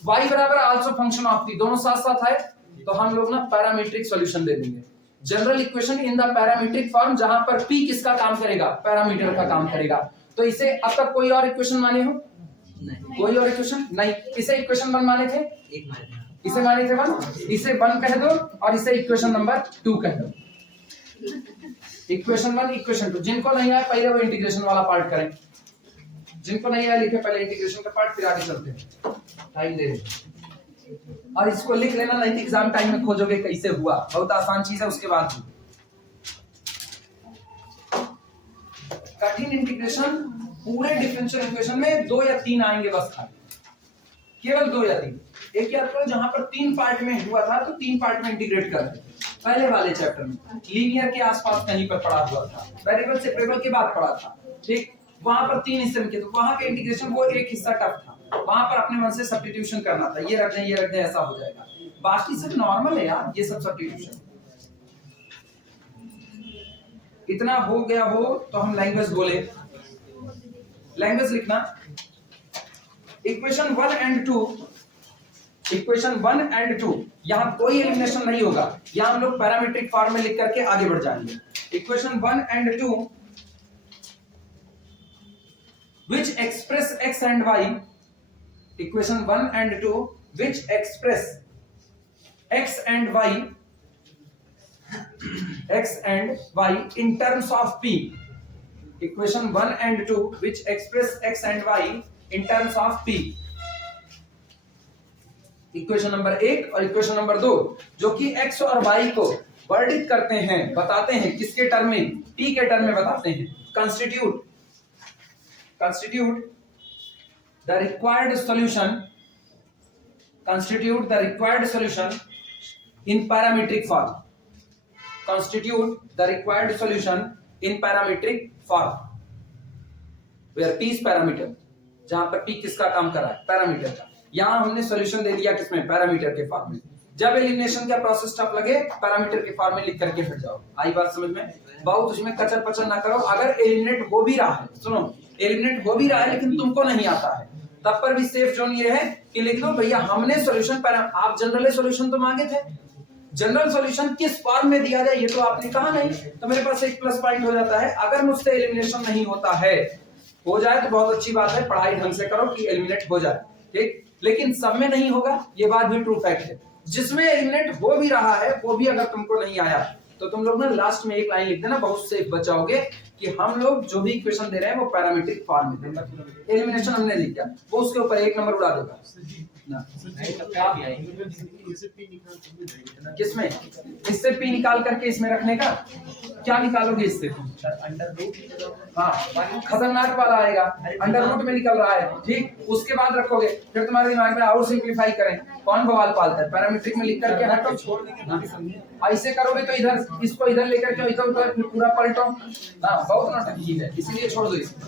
y बराबर आल्सो फंक्शन ऑफ p, दोनों साथ साथ है, तो हम लोग ना पैरामीट्रिक सॉल्यूशन दे देंगे, general equation in the parametric form, जहां पर p किसका काम करेगा, पैरामीटर का काम करेगा। तो इसे अब तक कोई और इक्वेशन माने हो नहीं, कोई और इक्वेशन नहीं, इसे इक्वेशन 1 माने थे, एक माने, इसे माने थे 1, इसे 1 कह दो और इसे इक्वेशन नंबर 2 कह दो। इक्वेशन 1 इक्वेशन 2, जिनको नहीं आया पहले वो इंटीग्रेशन वाला पार्ट करें, जिनको नहीं आया लिखे पहले इंटीग्रेशन का पार्ट, फिर आगे चलते हैं, टाइम दे रहे। और इसको लिख लेना, नहीं तो एग्जाम टाइम में खोजोगे कैसे हुआ, बहुत आसान चीज है। उसके बाद कठिन इंटीग्रेशन पूरे डिफरेंशियल इक्वेशन में 2 या 3 आएंगे बस, केवल 2 या 3। एक याद करो जहां पर 3 पार्ट में हुआ था तो 3 पार्ट में इंटीग्रेट कर रहे थे। पहले वाले चैप्टर में लीनियर के आसपास कहीं पर पढ़ा हुआ था, वेरिएबल सेपरेबल के बाद पढ़ा था, ठीक, वहां पर 3 हिस्से में किए, तो वहां के इंटीग्रेशन वो एक हिस्सा टफ था, वहां पर अपने मन से सब्स्टिट्यूशन करना था, ये रख दें ऐसा हो जाएगा, बाकी सब नॉर्मल है यार, ये सब सब्स्टिट्यूशन। इतना हो गया हो तो हम लैंग्वेज बोले, लैंग्वेज लिखना इक्वेशन 1 एंड 2, इक्वेशन 1 एंड 2, यहां कोई एलिमिनेशन नहीं होगा, यहां हम लोग पैरामीट्रिक फॉर्म में लिख करके आगे बढ़ जाएंगे। Equation 1 and 2 which express x and y, equation 1 and 2 which express x and y in terms of p, equation 1 and 2 which express x and y in terms of p, equation number 1 और equation number 2 जो कि x और y को वर्णित करते हैं, बताते हैं किसके टर्म में, p के टर्म में बताते हैं, constitute the required solution in parametric form, where p is parameter, जहां पर p किसका काम कर रहा है, पैरामीटर का। यहां हमने सॉल्यूशन दे दिया किसमें, पैरामीटर के फॉर्म में। जब एलिमिनेशन का प्रोसेस टफ लगे पैरामीटर के फॉर्म में लिख करके हट जाओ। आई बात समझ में, बहुत उसमें कचर पचर ना करो। अगर एलिमिनेट हो भी रहा है, सुनो एलिमिनेट हो भी रहा है लेकिन तुमको नहीं आता है, तब पर भी सेफ जोन ये है कि लिख दो भैया हमने सॉल्यूशन पर, आप जनरल सॉल्यूशन तो मांगे थे, जनरल सॉल्यूशन किस फॉर्म में दिया जाए ये तो आपने कहा नहीं, तो मेरे पास एक प्लस पॉइंट हो जाता है। अगर मुझसे एलिमिनेशन नहीं होता है, हो जाए तो बहुत अच्छी बात है, पढ़ाई ढंग से करो कि एलिमिनेट हो जाए, ठीक, लेकिन सब में नहीं होगा, ये बात भी ट्रू फैक्ट है। जिसमें एलिमिनेट हो भी रहा है वो भी अगर तुमको नहीं आया तो तुम लोग ना लास्ट में एक लाइन लिख देना, बहुत सेफ बचाओगे कि हम लोग जो भी इक्वेशन दे रहे हैं वो पैरामीट्रिक फॉर्म में दे। एलिमिनेशन हमने लिख दिया, वो उसके ऊपर एक नंबर उड़ा देगा ना। किसमें? इससे पी निकाल करके इसमें रखने का, क्या निकालोगे इससे? Under root. हाँ, खतरनाक वाला आएगा, अंडर रूट में निकल रहा है, ठीक। उसके बाद रखोगे, फिर तुम्हारे दिमाग में और सिंप्लीफाई करें, कौन बवाल पालता है? पैरामीट्रिक में लिख करके हटो, छोड़ देंगे। ऐसे करोगे तो इधर इसको इधर लेकर के इधर उधर पूरा पलटो, हाँ बहुत नौटंकी है, इसीलिए छोड़ दो इसको।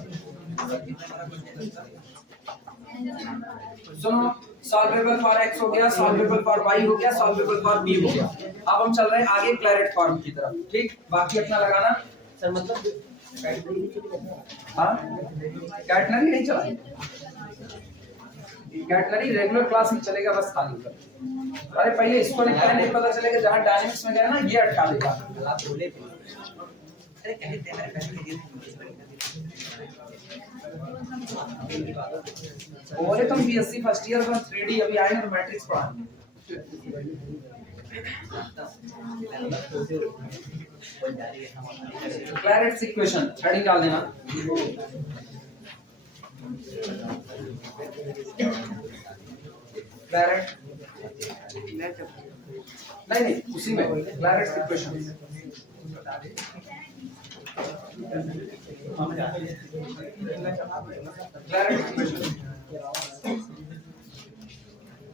सुनो, सॉल्वेबल फॉर x हो गया, सॉल्वेबल फॉर y हो गया, सॉल्वेबल फॉर b हो गया। अब हम चल रहे हैं आगे क्लैरेट फॉर्म की तरफ, ठीक। बाकी अपना लगाना सर, मतलब हाँ, कैटनरी नहीं चला, कैटनरी रेगुलर क्लास में चलेगा बस खाली कर। अरे पहले इसको लिखना है, नहीं पता चलेगा, जहाँ डायनेमिक्स में गया ना ये अटका देगा। अरे कहते हैं बोले तुम बीएससी फर्स्ट ईयर में 3D अभी आए ना, मैट्रिक्स पढ़ाएंगे। क्लैरेट्स इक्वेशन हेडिंग डाल देना। क्लैरेट नहीं उसी में क्लैरेट्स इक्वेशन।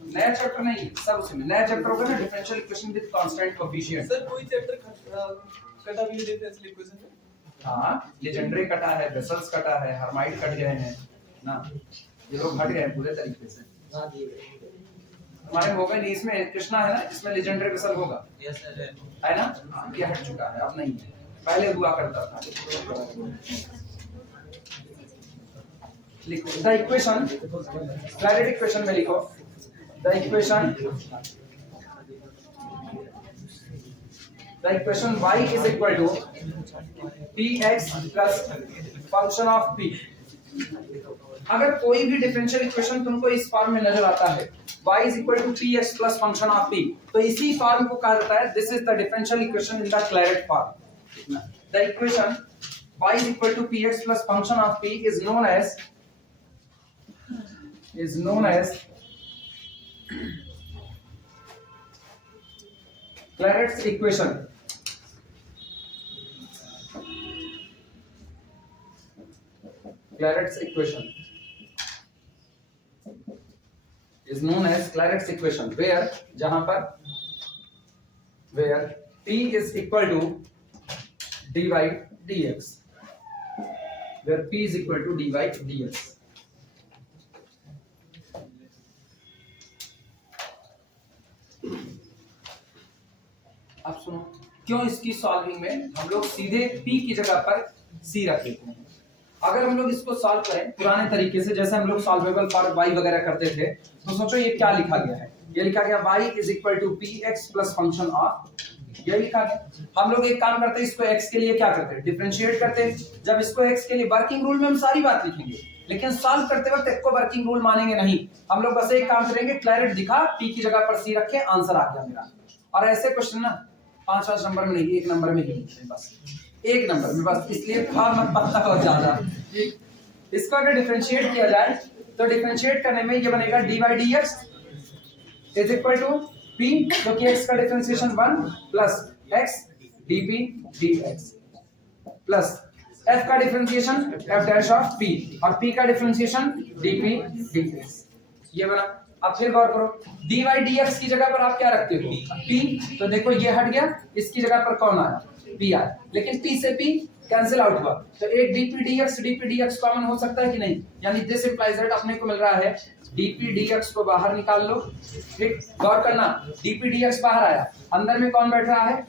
नया चैप्टर नहीं, सब उसमें नया चैप्टर होगा ना, differential equation with constant coefficient. Sir कोई चैप्टर कटा भी डिफरेंशियल इक्वेशन है? हाँ, लेजेंड्रे कटा है, बेसल्स कटा है, हर्माइट कट गए हैं ना, ये लोग हट गए पूरे तरीके से। हमारे हो गए नहीं, इसमें कृष्णा है ना, इसमें लेजेंड्रे बेसल होगा। यस सर, है ना, ये हट चुका है, अब नहीं है, पहले हुआ करता था। लिखो द इक्वेशन, क्लैरेट इक्वेशन में लिखो the equation y is equal to px plus function of p। अगर कोई भी डिफरेंशियल इक्वेशन तुमको इस फॉर्म में नजर आता है, y is equal to px plus function of p, तो इसी फॉर्म को कहा जाता है this is the differential equation in the Clairaut form. The equation y is equal to px plus function of p is known as Claret's equation। Claret's equation is known as Claret's equation, where जहां पर where p is equal to dy dx, where p is equal to dy dx। अब सुनो, क्यों इसकी solving में हम लोग सीधे p की जगह पर c रख लेते हैं। अगर हम लोग इसको सॉल्व करें पुराने तरीके से, जैसे हम लोग सॉल्वेबल फॉर y वगैरह करते थे, तो सोचो ये क्या लिखा गया है। ये लिखा गया y is equal to px plus function of, ये लिखा गया। हम लोग एक काम करते हैं, इसको x के लिए क्या करते हैं, डिफरेंशिएट करते हैं। जब इसको x के लिए वर्किंग रूल में हम सारी बात लिखेंगे, लेकिन सॉल्व करते वक्त एक को वर्किंग रूल मानेंगे नहीं। हम लोग बस एक काम करेंगे, क्लैरेट दिखा, p की जगह पर c रखे, आंसर आ गया मेरा। और ऐसे क्वेश्चन ना 5-5 नंबर में नहीं, 1 नंबर में ही लिखते हैं, बस 1 नंबर में, बस इसलिए खा मत पत्ता बहुत ज्यादा। इसको अगर डिफरेंशिएट किया जाए तो डिफरेंशिएट करने में ये बनेगा dy dx is equal to p, क्योंकि x का differentiation 1 plus x dp dx plus f का differentiation f dash of p और p का डिफरेंशिएशन dp dx, ये बना। अब फिर गौर करो, dy dx की जगह पर आप क्या रखते हो, p, तो देखो ये हट गया, इसकी जगह पर कौन आया, p आया, लेकिन p से p कैंसिल आउट हुआ, तो एक dp dx कॉमन हो सकता है कि नहीं, यानी दिस इंप्लाइज दैट अपने को मिल रहा है dp dx को बाहर निकाल लो। ठीक, गौर करना, dp dx बाहर आया, अंदर में कौन बैठ रहा है,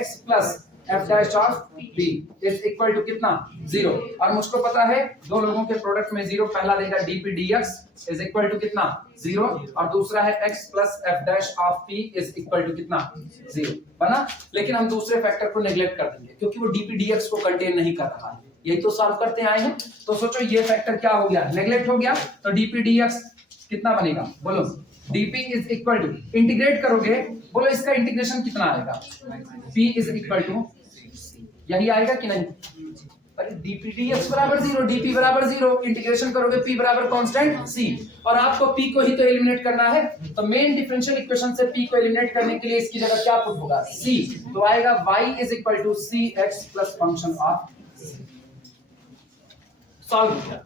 x plus f dash of p is equal to कितना, 0। और मुझको पता है दो लोगों के प्रोडक्ट में 0, पहला देगा dp dx is equal to कितना, 0, और दूसरा है x plus f dash of p is equal to कितना, 0 बना। लेकिन हम दूसरे फैक्टर को नेग्लेक्ट कर देंगे क्योंकि वो dp dx को कंटेन नहीं कर रहा है, यही तो सॉल्व करते आए हैं। तो सोचो ये फैक्टर क्या हो गया, नेग्लेक्ट हो गया, तो dp dx कितना बनेगा, बोलो dp is equal to, integrate करोगे, बोलो इसका इंटीग्रेशन कितना आएगा, p इज इक्वल टू, यही आएगा कि नहीं, अरे dp dx बराबर 0, dp बराबर 0, इंटीग्रेशन करोगे p बराबर कांस्टेंट c, और आपको p को ही तो एलिमिनेट करना है, तो मेन डिफरेंशियल इक्वेशन से p को एलिमिनेट करने के लिए इसकी जगह क्या पुट होगा, c, तो आएगा y is equal to cx plus function of solve किया।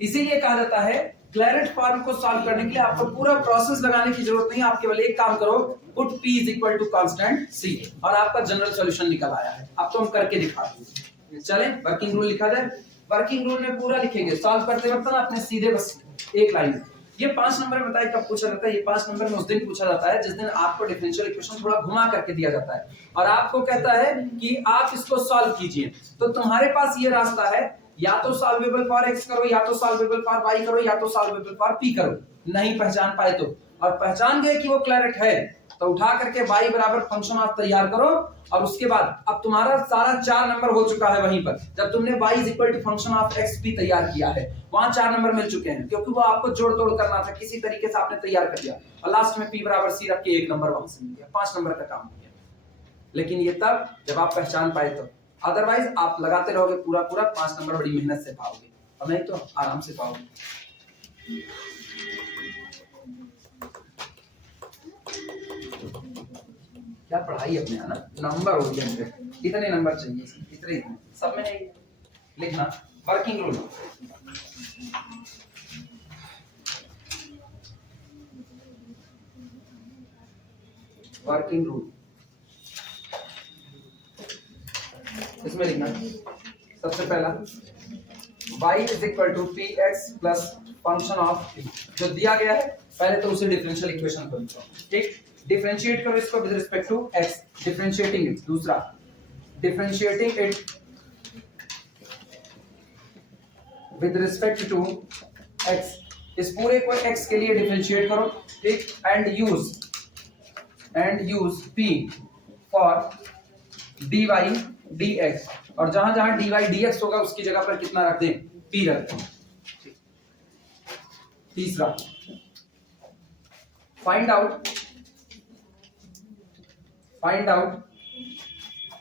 इसीलिए कहा जाता है क्लैरेट फॉर्म को सॉल्व करने के लिए आपको पूरा प्रोसेस लगाने की जरूरत नहीं, आप केवल एक काम करो, put p is equal to constant c, और आपका जनरल सॉल्यूशन निकल आया है। अब तो हम करके दिखा देंगे, चलें वर्किंग रूल लिखा जाए, वर्किंग रूल में पूरा लिखेंगे, सॉल्व करते वक्त ना अपने सीधे बस एक लाइन में। ये 5 नंबर में बताइए कब पूछा जाता है, ये 5 नंबर में उस दिन पूछा जाता है जिस दिन आपको डिफरेंशियल इक्वेशन थोड़ा घुमा करके दिया जाता है और आपको कहता है कि आप इसको सॉल्व कीजिए, तो तुम्हारे पास ये रास्ता है, या तो सॉल्वेबल फॉर x करो, या तो सॉल्वेबल फॉर y करो, या तो सॉल्वेबल फॉर p करो, नहीं पहचान पाए तो, और पहचान गए कि वो क्लैरेट है तो उठा करके y बराबर फंक्शन ऑफ तैयार करो, और उसके बाद अब तुम्हारा सारा 4 नंबर हो चुका है वहीं पर, जब तुमने y is equal to function of x p तैयार किया है, वहां 4 नंबर मिल चुके हैं, क्योंकि वो आपको जोड़ तोड़ करना था, किसी तरीके से आपने तैयार कर दिया, और लास्ट में p बराबर c रख के 1 नंबर वहां से मिल गया, 5 नंबर का काम हो गया। लेकिन ये तब जब आप पहचान पाए तो, अदरवाइज आप लगाते रहोगे पूरा पूरा, 5 नंबर बड़ी मेहनत से पाओगे, और नहीं तो आराम से पाओगे। क्या पढ़ाई अपने है ना, नंबर ओरिएंटेड, कितने नंबर चाहिए, इतने सब में नहीं लिखना। वर्किंग रूल, वर्किंग रूल इसमें लिखना, सबसे पहला y is equal to p x plus function of p, जो दिया गया है पहले तो उसे डिफरेंशियल इक्वेशन को लिखो, ठीक, डिफरेंशिएट करो इसको with respect to x, differentiating it, दूसरा differentiating it with respect to x, इस पूरे को x के लिए डिफरेंशिएट करो, ठीक, and use p for dy dx, और जहां जहां dy dx होगा उसकी जगह पर कितना रख दें, p रख दें। तीसरा फाइंड आउट,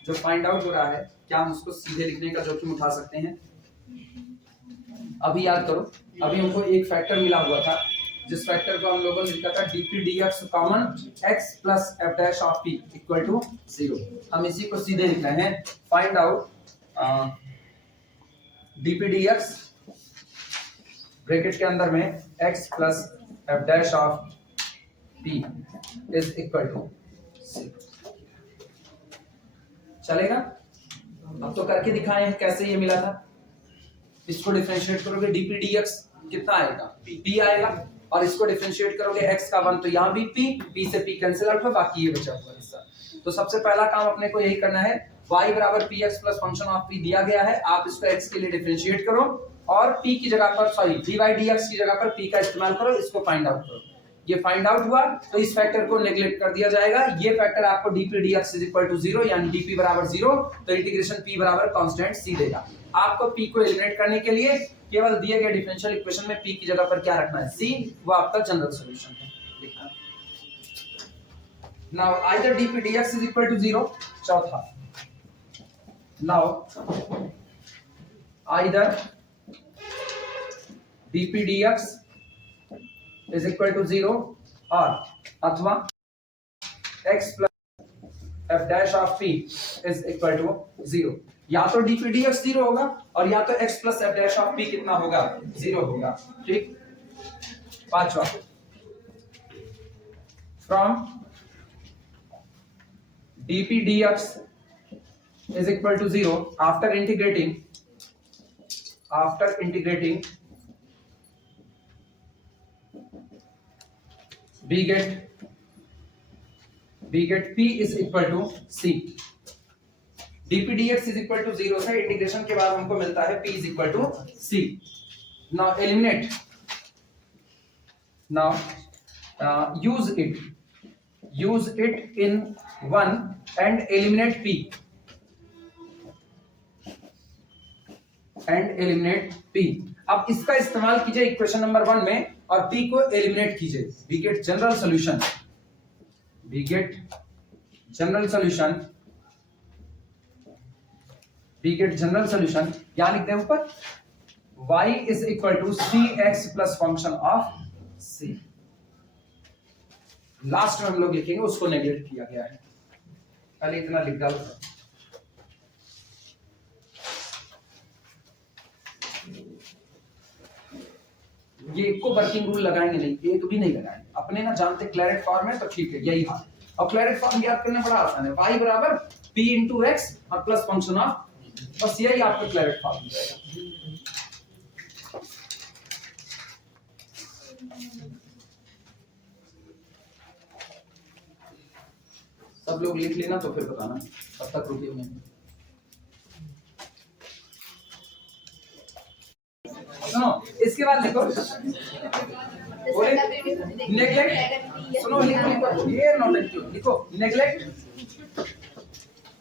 जो फाइंड आउट हो रहा है, क्या हम उसको सीधे लिखने का जोखिम उठा सकते हैं? अभी याद करो, अभी हमको एक फैक्टर मिला हुआ था, जिस फैक्टर को हम लोगों ने लिखा था dp dx common x plus f dash of p equal to 0, हम इसी को सीधे लिख रहे हैं, find out dp dx bracket के अंदर में x plus f dash of p is equal to 0, चलेगा? अब तो करके दिखाए हैं कैसे ये मिला था, इसको डिफरेंशिएट करोगे dp dx कितना आएगा, p आएगा, और इसको डिफरेंशिएट करोगे x का 1 तो यहाँ भी p से p कैंसिल आउट हो, बाकी ये बचा हुआ हिस्सा। तो सबसे पहला काम अपने को यही करना है, y बराबर px plus function of p दिया गया है, आप इसको x के लिए डिफरेंशिएट करो और p की जगह पर सॉरी dy dx की जगह पर p का इस्तेमाल करो, इसको फाइंड आउट करो। ये फाइंड आउट हुआ तो इस फैक्टर को नेग्लेक्ट कर दिया जाएगा, ये फैक्टर आपको dp dx is equal to 0 यानी dp बराबर 0, तो इंटीग्रेशन p बराबर कांस्टेंट c देगा। आपको p को एलिमिनेट करने के लिए केवल दिए गए डिफरेंशियल इक्वेशन में p की जगह पर क्या रखना है, c, वो आपका जनरल सॉल्यूशन है, लिखना। Now either dp dx is equal to 0, चौथा, now either dp dx is equal to 0 और अथवा x plus f dash of p is equal to 0, या तो dp dx 0 होगा और या तो x plus f dash of p कितना होगा, 0 होगा, ठीक। पांचवा, from dp dx is equal to 0 after integrating we get p is equal to c, dp dx is equal to 0 से इंटीग्रेशन के बाद हमको मिलता है p is equal to c। now eliminate, now use it in 1 and eliminate p, अब इसका इस्तेमाल कीजिए इक्वेशन नंबर 1 में, और p को एलिमिनेट कीजिए, we get general solution, we get general solution, we get general solution। क्या लिखते हैं ऊपर, y is equal to cx plus function of c। Last में हम लोग लिखेंगे, उसको नेगलेक्ट किया गया है, पहले इतना लिख डालो। ये एक को वर्किंग रूल लगाएंगे नहीं, एक भी नहीं लगाएंगे, अपने ना जानते क्लैरेट फॉर्म है तो ठीक है, यही हाल। और क्लैरेट फॉर्म याद करना बड़ा आसान है, y बराबर p इंटू एक्स और प्लस फंक्शन ऑफ, बस यही आपका क्लैरेट फॉर्म हो जाएगा। सब लोग लिख लेना तो फिर बताना, तब तक रुके हुए हैं। सुनो इसके बाद लिखो, नेगलेक्ट, सुनो लिखो ये नोट लिखो,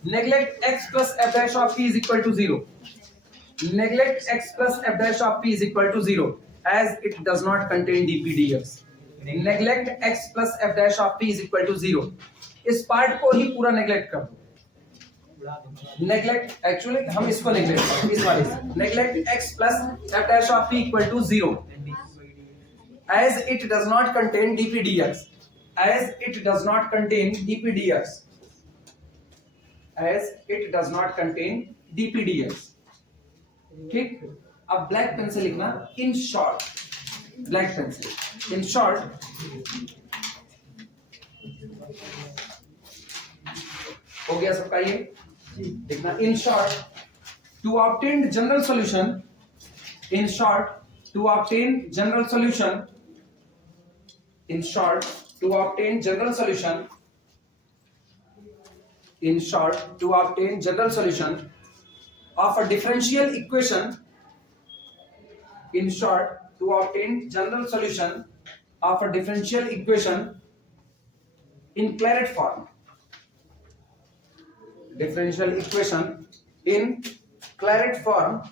neglect x plus f dash of p is equal to 0, neglect x plus f dash of p is equal to 0 as it does not contain dpdx, neglect x plus f dash of p is equal to 0, इस part को ही पूरा neglect कर दो, neglect actually हम इसको neglect करें, इस वाले से neglect x plus f dash of p equal to 0 as it does not contain dpdx, as it does not contain dpdx, as it does not contain dpdx। ठीक, अब ब्लैक पेन से लिखना, इन शॉर्ट, ब्लैक पेन से in short, हो गया सबका ये देखना, in short to obtain general solution, in short to obtain general solution, in short to obtain general solution, in short to obtain general solution of a differential equation, in short to obtain general solution of a differential equation in Claret form, differential equation in Claret form,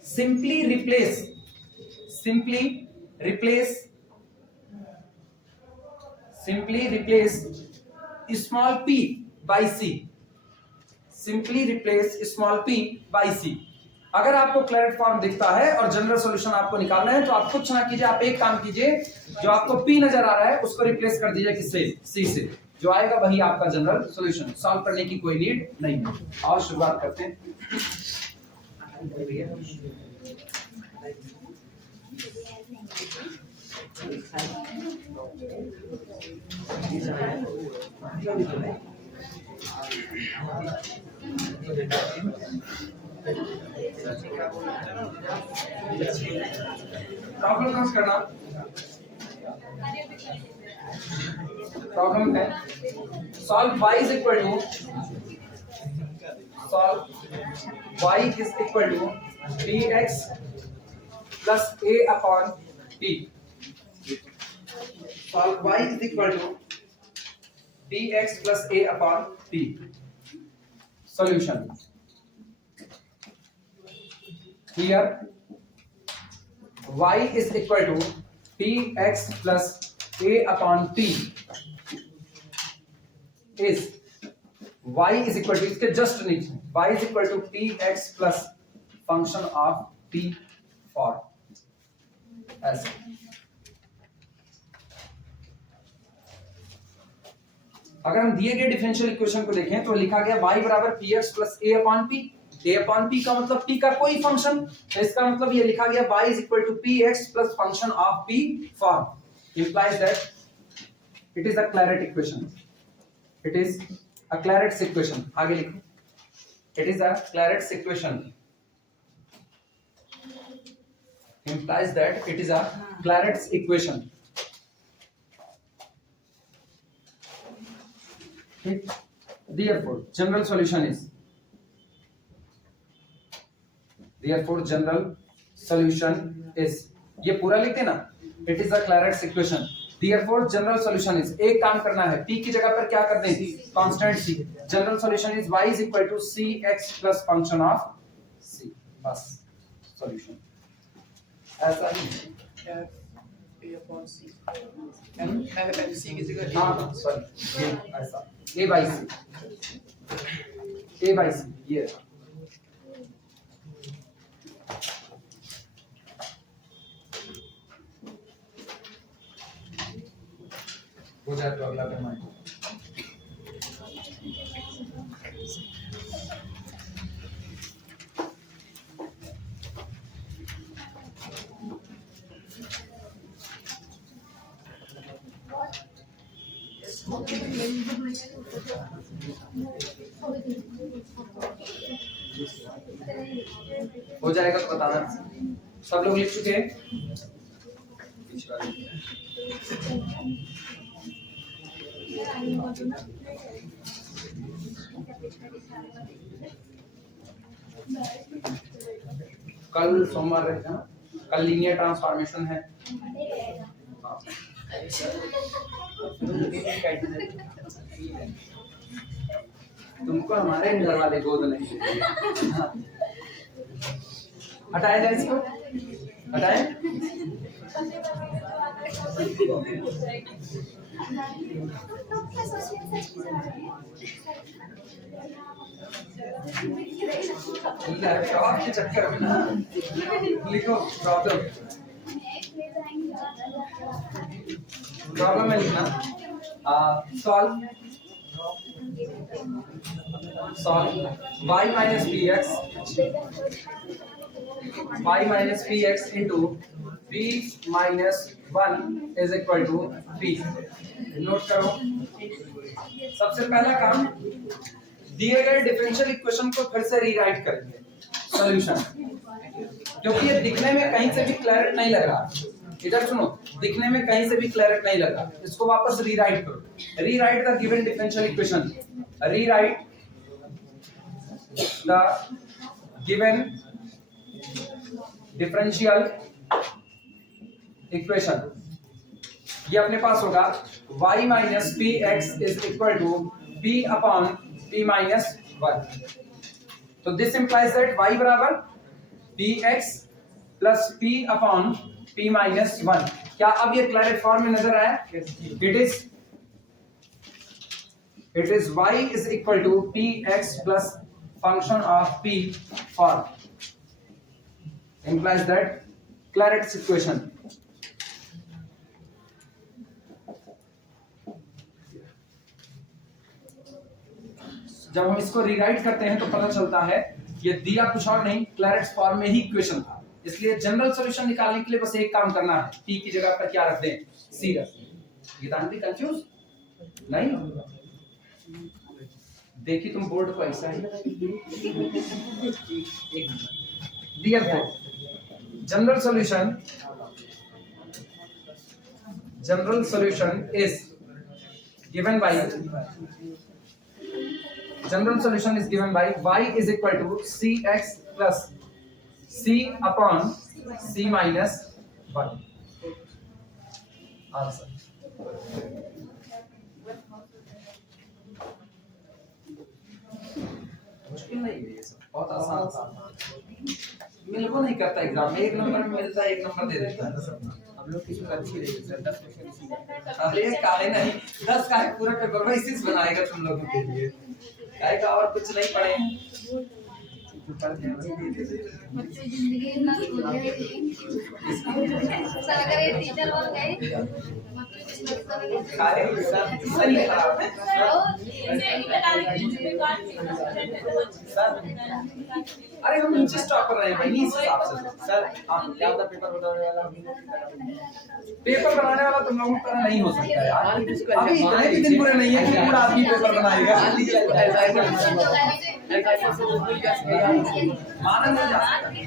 simply replace small p by c, simply replace small p by c। अगर आपको Claret form दिखता है और general solution आपको निकालना है तो आप कुछ ना कीजिए, आप एक काम कीजिए, जो आपको p नजर आ रहा है उसको रिप्लेस कर दीजिए किससे, c से, जो आएगा वही आपका जनरल सॉल्यूशन, सॉल्व करने की कोई नीड नहीं है। और शुरुआत करते हैं। प्रॉब्लम नोट करना, प्रॉब्लम है solve y is equal to, solve y is equal to bx plus a upon p, solve y is equal to bx plus a upon p, solution here y is equal to bx plus a upon p is y is equal to, इसके just नीचे y is equal to px plus function of p for ऐसे। अगर हम दिए गए differential equation को देखें तो लिखा गया y बराबर px plus a upon p, a upon p का मतलब p का कोई फंक्शन, तो इसका मतलब ये लिखा गया y is equal to px plus function of p form, implies that it is a Claret equation, it is a Claret's equation। आगे लिखो, it is a Claret's equation, implies that it is a Claret's equation। Therefore general solution is, therefore general solution is, ये पूरा लिख देना, it is a Claret's equation, therefore general solution is, एक काम करना है, p की जगह पर क्या कर दें, constant c, general solution is y is equal to cx plus function of c, बस सॉल्यूशन ऐसा ही A upon C M C की जगह हाँ सॉरी ये ऐसा A by C ये हो जाए तो अगला पेमेंट हो जाएगा तो बताना। सब लोग लिख चुके हैं? कल सोमवार रहेगा ना, कल लीनियर ट्रांसफॉर्मेशन है। हाँ। तुमको हमारे घर वाले गोद नहीं। हाँ। हटाया जाए इसको, हटाए। के चक्कर में ना लिखो प्रॉब्लम में लिखना solve y minus px into p minus 1 is equal to p। Note करो। सबसे पहला काम दिए गए डिफरेंशियल इक्वेशन को फिर से रीराइट करेंगे सॉल्यूशन, क्योंकि ये दिखने में कहीं से भी क्लैरिट नहीं लग रहा। इधर सुनो, दिखने में कहीं से भी क्लैरिट नहीं लग रहा, इसको वापस रीराइट करो। Rewrite the given differential equation, rewrite the given differential equation. ये अपने पास होगा y minus px is equal to p upon p minus 1। तो दिस इंप्लाइज दैट y बराबर px plus p upon p minus 1। क्या अब ये Clairaut form में नजर आया? It is y is equal to px plus function of p form implies that Claret's equation। जब हम इसको रीराइट करते हैं तो पता चलता है ये दिया कुछ और नहीं, क्लैरेट्स फॉर्म में ही इक्वेशन था। इसलिए जनरल सॉल्यूशन निकालने के लिए बस एक काम करना है, p की जगह पर क्या रख दें? c रख दें। गीतांजलि कंफ्यूज नहीं? देखिए तुम बोर्ड को ऐसा ही dear friend, general solution is given by general solution is given by y is equal to cx plus c upon c minus 1। Answer मुश्किल नहीं है, ये सब बहुत आसान था। मिल को नहीं करता एग्जाम में, एक नंबर में मिलता है, एक नंबर दे देता है। हम लोग किसी अच्छी रही सर 10 क्वेश्चन इसी। अरे काहे नहीं, 10 का पूरा पेपर वही चीज बनाएगा तुम लोगों के लिए। काय का और कुछ नहीं पढ़े बच्चे जिंदगी इतना हो जाएगी सर, अगर ये टीचर बन गए सही खराब है अरे हम नीचे स्टॉप कर रहे हैं भाई, नहीं इस हिसाब से सर। क्या होता पेपर बनाने वाला? पेपर बनाने वाला तुम लोगों का नहीं हो सकता यार, अभी इतने भी दिन पूरे नहीं है कि पूरा आदमी पेपर बनाएगा। माना नहीं जा सकता।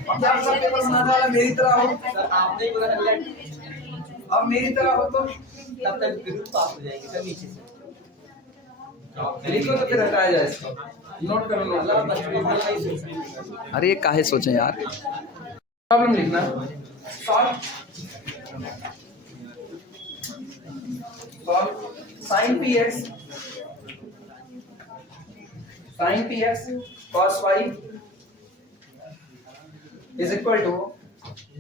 अब आप सब पेपर बनाने वाला मेरी तरह हो सर, आप नहीं बना, अब मेरी तरह हो तो तब तक ग्रुप पास हो जाएंगे सर। नीचे से लिखो तो फिर हटाया जाए इसको, नोट करो नोट। अरे ये काहे सोचें यार, प्रॉब्लम लिखना। Solve sin px cos y is equal to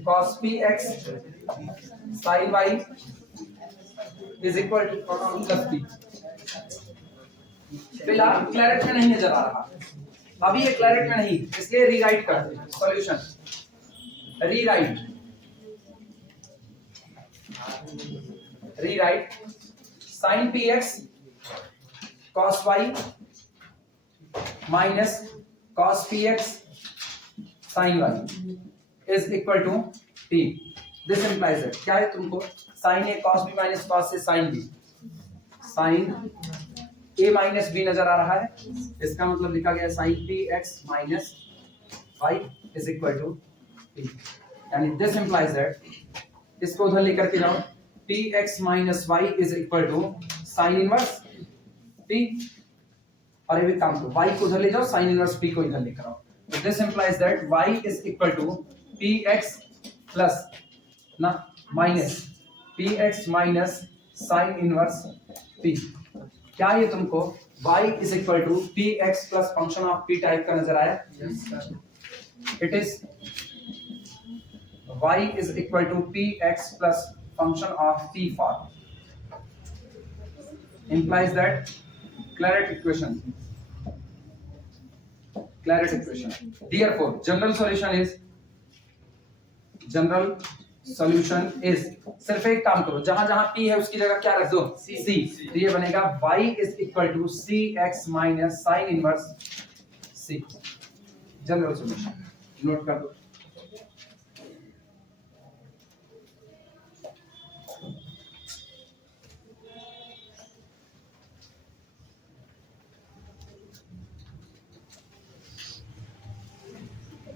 cos px sin y is equal to plus p। फिलहाल क्लैरिट में नहीं नजर आ रहा, अभी ये क्लैरिट में नहीं, इसलिए रीराइट करते हैं solution. Rewrite sin px cos y minus cos px sin y is equal to p। This implies that क्या है तुमको, sin a cos b minus cos a sin b, sin a minus b नजर आ रहा है, इसका मतलब लिखा गया sin px minus y is equal to p। यानी दिस इंप्लाइज दैट, इसको उधर लेकर के जाओ, px minus y is equal to sin inverse p, और ये भी काम करो, y को उधर ले जाओ, sin इनवर्स p को इधर लेकर आओ। तो this implies that y is equal to px plus ना minus px minus sin inverse p। क्या ये तुमको y is equal to px plus function of p type का नजर आया? It is y is equal to px plus function of p form, implies that Claret equation, therefore general solution is सिर्फ एक काम करो, जहां जहां p है उसकी जगह क्या रख दो, c। तो ये बनेगा y is equal to cx minus sine inverse c। General solution note कर दो।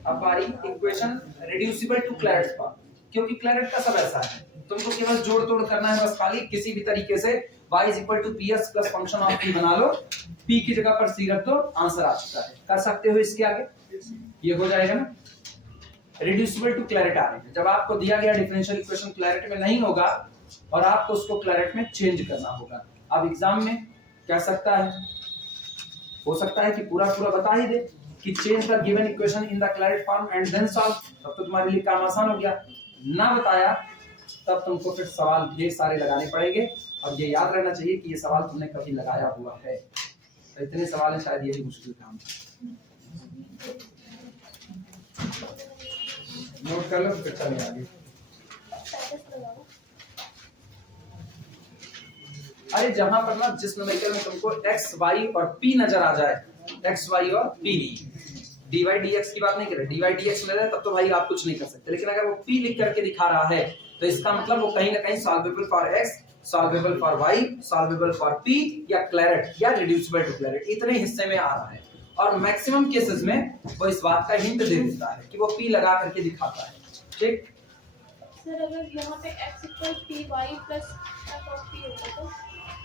अब हमारी equation reducible to Clairaut form, क्योंकि क्लैरेट का सब ऐसा है, तुमको केवल जोड़ तोड़ करना है बस, खाली किसी भी तरीके से y is equal to ps plus function of p बना लो, p की जगह पर c रख दो, आंसर आ चुका है। कर सकते हो इसके आगे, ये हो जाएगा ना। रिड्यूसिबल टू क्लैरेट आ रही है, जब आपको दिया गया डिफरेंशियल इक्वेशन क्लैरेट में नहीं होगा और आपको उसको क्लैरेट में चेंज करना होगा। अब एग्जाम में क्या सकता है, हो सकता है कि पूरा बता ही दे कि change the given equation in the Clairaut form and then solve, तब तो तुम्हारे लिए काम आसान हो गया। ना बताया तब तुमको फिर सवाल ढेर सारे लगाने पड़ेंगे, और ये याद रहना चाहिए कि ये सवाल तुमने कभी लगाया हुआ है। तो इतने सवाल है, शायद ये भी मुश्किल काम नोट कर लो, फिर चलें आगे। अरे जहां पर ना जिस न्यूमेरिकल में तुमको x y और p नजर आ जाए, x y और p, dy dx की बात नहीं कर रहे, dy dx में तब तो भाई आप कुछ नहीं कर सकते, लेकिन अगर वो p लिख करके दिखा रहा है तो इसका मतलब वो कहीं ना कहीं solvable for x, solvable for y, solvable for p या क्लैरेट या रिड्यूसिबल टू क्लैरेट, इतने हिस्से में आ रहा है। और मैक्सिमम केसेस में वो इस बात का हिंट दे देता है कि वो p लगा करके दिखाता है। ठीक सर, अगर यहाँ पे x equal py plus f of p होता तो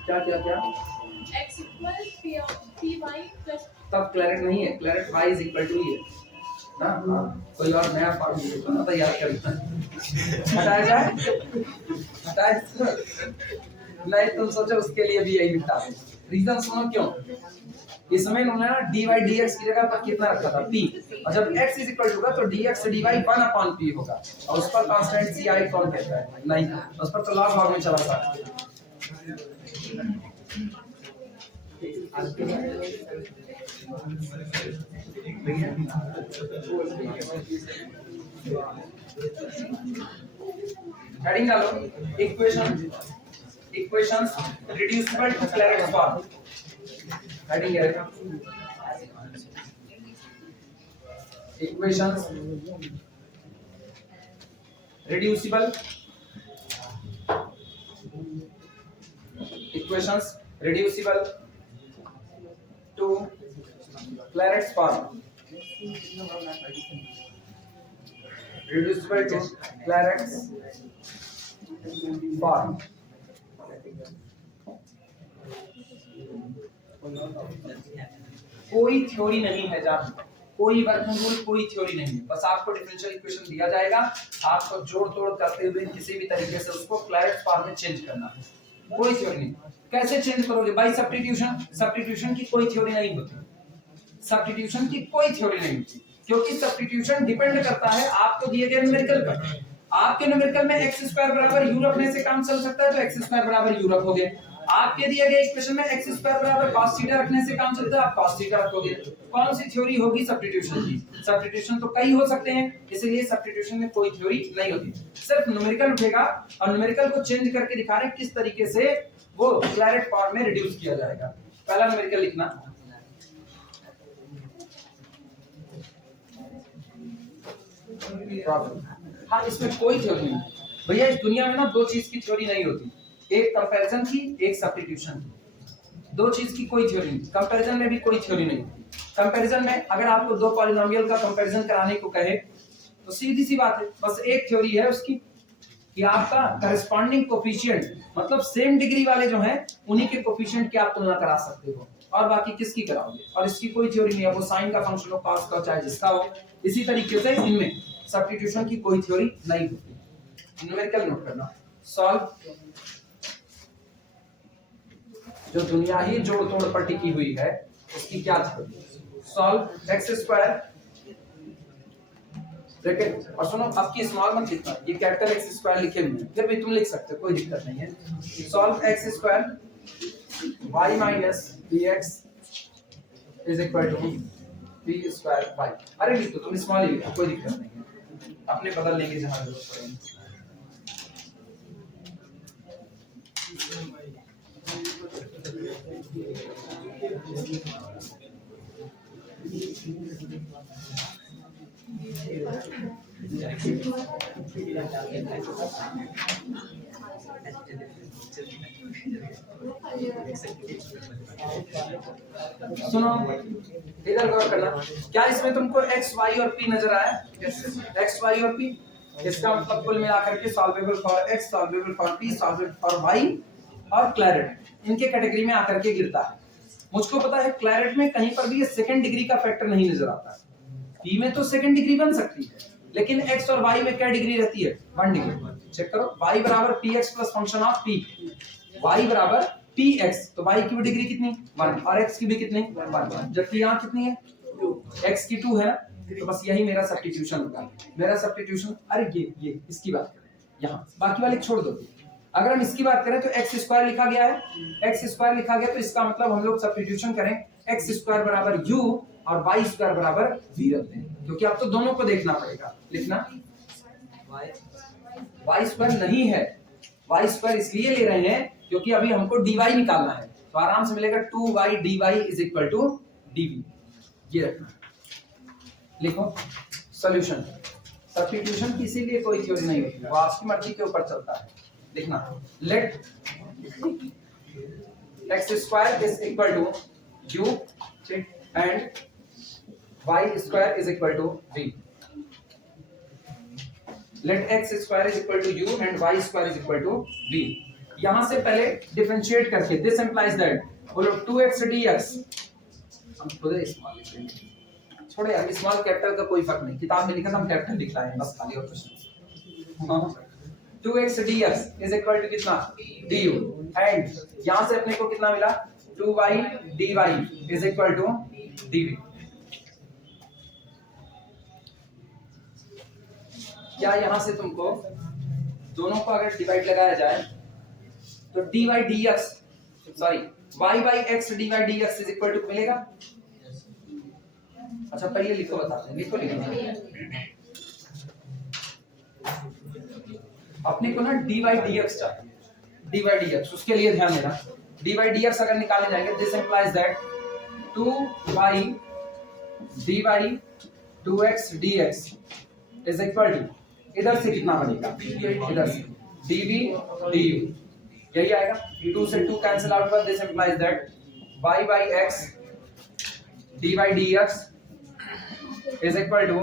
क्या क्या क्या x इक्वल py प्लस, तब क्लैरेट नहीं है, Clairaut y is equal to ही है ना। कोई और नया फॉर्मूला ना तैयार करना, हटाया जाए, नहीं तुम सोचो उसके लिए भी यही निपटा दो। रीजन सुनो क्यों, इसमें उन्होंने ना dy dx की जगह पर कितना रखा था, p, और जब x इज इक्वल टू होगा तो dx dy 1/p होगा, और उस पर कांस्टेंट ci कौन कहता है, नहीं उस पर तो लॉग लॉग में चला था। हेडिंग डालो, equations reducible to Clairaut form. Heading है equations reducible to Claret's form. Reducible to Claret's form. कोई थ्योरी नहीं है जान, कोई वर्किंग रूल, कोई थ्योरी नहीं है, बस आपको डिफरेंशियल इक्वेशन दिया जाएगा, आपको जोड़ तोड़ करते हुए किसी भी तरीके से उसको क्लैरेट फॉर्म में चेंज करना है। कोई थ्योरी नहीं। कैसे चेंज करोगे? Bye substitution. सब्स्टिट्यूशन की कोई थ्योरी नहीं होती, सब्स्टिट्यूशन की कोई थ्योरी नहीं होती। क्योंकि सब्स्टिट्यूशन डिपेंड करता है आपको दिए गए न्यूमेरिकल पर। आपके न्यूमेरिकल में x स्क्वायर बराबर u रखने से काम चल सकता है, तो x स्क्वायर बराबर u रखोगे। आपके दिए गए इक्वेशन में x स्क्वायर बराबर cos थीटा रखने से काम चलता है, आप cos थीटा रखोगे। कौन सी थ्योरी होगी सब्स्टिट्यूशन की? सब्स्टिट्यूशन तो कई हो सकते हैं, इसलिए सब्स्टिट्यूशन में कोई थ्योरी नहीं होती, सिर्फ न्यूमेरिकल उठेगा और न्यूमेरिकल को चेंज करके दिखा रहे हैं किस तरीके से वो क्लैरेट फॉर्म में रिड्यूस किया जाएगा। पहला न्यूमेरिकल लिखना, हाँ इसमें कोई थ्योरी नहीं भैया। इस दुनिया में ना दो चीज की थ्योरी नहीं होती, एक कंपैरिजन की, एक सब्स्टिट्यूशन की। दो चीज की कोई थ्योरी नहीं, कंपैरिजन में भी कोई थ्योरी नहीं होती। कंपैरिजन में अगर आपको दो पॉलिनोमियल का कंपैरिजन कराने को कहे तो सीधी सी बात है, बस एक थ्योरी है उसकी कि आपका करस्पॉन्डिंग कोफिशिएंट, मतलब सेम डिग्री वाले जो हैं उन्हीं के कोफिशिएंट की आप तुलना करा सकते हो, और बाकी किसकी कराओगे? और इसकी कोई थ्योरी नहीं है, वो साइन का फंक्शन हो, कॉस का, चाहे जिसका हो। इसी तरीके से इनमें सब्स्टिट्यूशन की कोई थ्योरी नहीं होती। न्यूमेरिकल नोट करना, सॉल्व जो दुनिया ही जोड़ तोड़ पर टिकी हुई है उसकी क्या theory? Solve x square bracket, और सुनो आपकी स्मॉल मत लिखना, ये कैपिटल एक्स स्क्वायर लिखे हुए हैं, फिर भी तुम लिख सकते हो, कोई दिक्कत नहीं है। Solve x square y minus b x is equal to b square y. अरे लिख दो, तुम स्मॉल ही लिखो, कोई दिक्कत नहीं है, अपने बदल लेंगे जहां जरूरत पड़ेगी। सुनो इधर गौर करना, क्या इसमें तुमको x, y और p नजर आया? x, y और p, इसका मतलब कुल मिलाकर के solvable for x, solvable for p, solvable for y और क्लैरेट इनके कैटेगरी में आकर के गिरता है। मुझको पता है क्लैरेट में कहीं पर भी ये सेकंड डिग्री का फैक्टर नहीं नजर आता है। p में तो सेकंड डिग्री बन सकती है, लेकिन x और y में क्या डिग्री रहती है? 1 डिग्री। चेक करो, y बराबर px plus function of p, y बराबर px, तो y की भी डिग्री कितनी? 1, और x की भी कितनी? 1, जबकि यहाँ कितनी है? 2, x की 2 है ना, तो बस यही मेरा सब्स्टिट्यूशन होगा। मेरा सब्स्टिट्यूशन, अरे ये इसकी बात करें यहाँ, बाकी वाले छोड़ दो। अगर हम इसकी बात करें तो एक्स स्क्वायर लिखा गया है, एक्स स्क्वायर लिखा गया, तो इसका मतलब हम लोग सब्स्टिट्यूशन करें एक्स स्क्वायर बराबर यू और वाई स्क्वायर बराबर वी रखते हैं, क्योंकि अब तो दोनों को देखना पड़ेगा। लिखना वाई स्क्वायर नहीं है, वाई स्क्वायर इसलिए ले रहे हैं क्योंकि अभी हमको डी वाई निकालना है, तो आराम से मिलेगा 2y dy is equal to dv। ये रखना, लिखो सॉल्यूशन। सब्स्टिट्यूशन की इसीलिए कोई थ्योरी नहीं होती, वो आपकी मर्जी के ऊपर चलता है। लिखना let x square is equal to u and y square is equal to v. Let x square is equal to u and y square is equal to v. यहां से पहले डिफरेंशिएट करके दिस इंप्लाइज दैट, बोलो 2x dx, हम खुद small छोड़े यार, small capital का कोई फर्क नहीं, किताब में लिखा था हम कैपिटल लिख रहे हैं बस खाली, और कुछ नहीं। 2x dx is equal to कितना? du, एंड यहां से अपने को कितना मिला? 2y dy is equal to dv। क्या यहां से तुमको दोनों को अगर डिवाइड लगाया जाए तो dy dx, sorry y by x dy dx is equal to मिलेगा? अच्छा पहले लिखो, बताते हैं, लिखो अपने को ना dy dx चाहिए, dy dx, उसके लिए ध्यान देना। dy dx अगर निकाले जाएंगे, this implies that 2y dy 2x dx is equal to, इधर से कितना बनेगा? इधर से dv du, यही आएगा। 2 से 2 कैंसिल आउट कर, this implies that y by x dy dx is equal to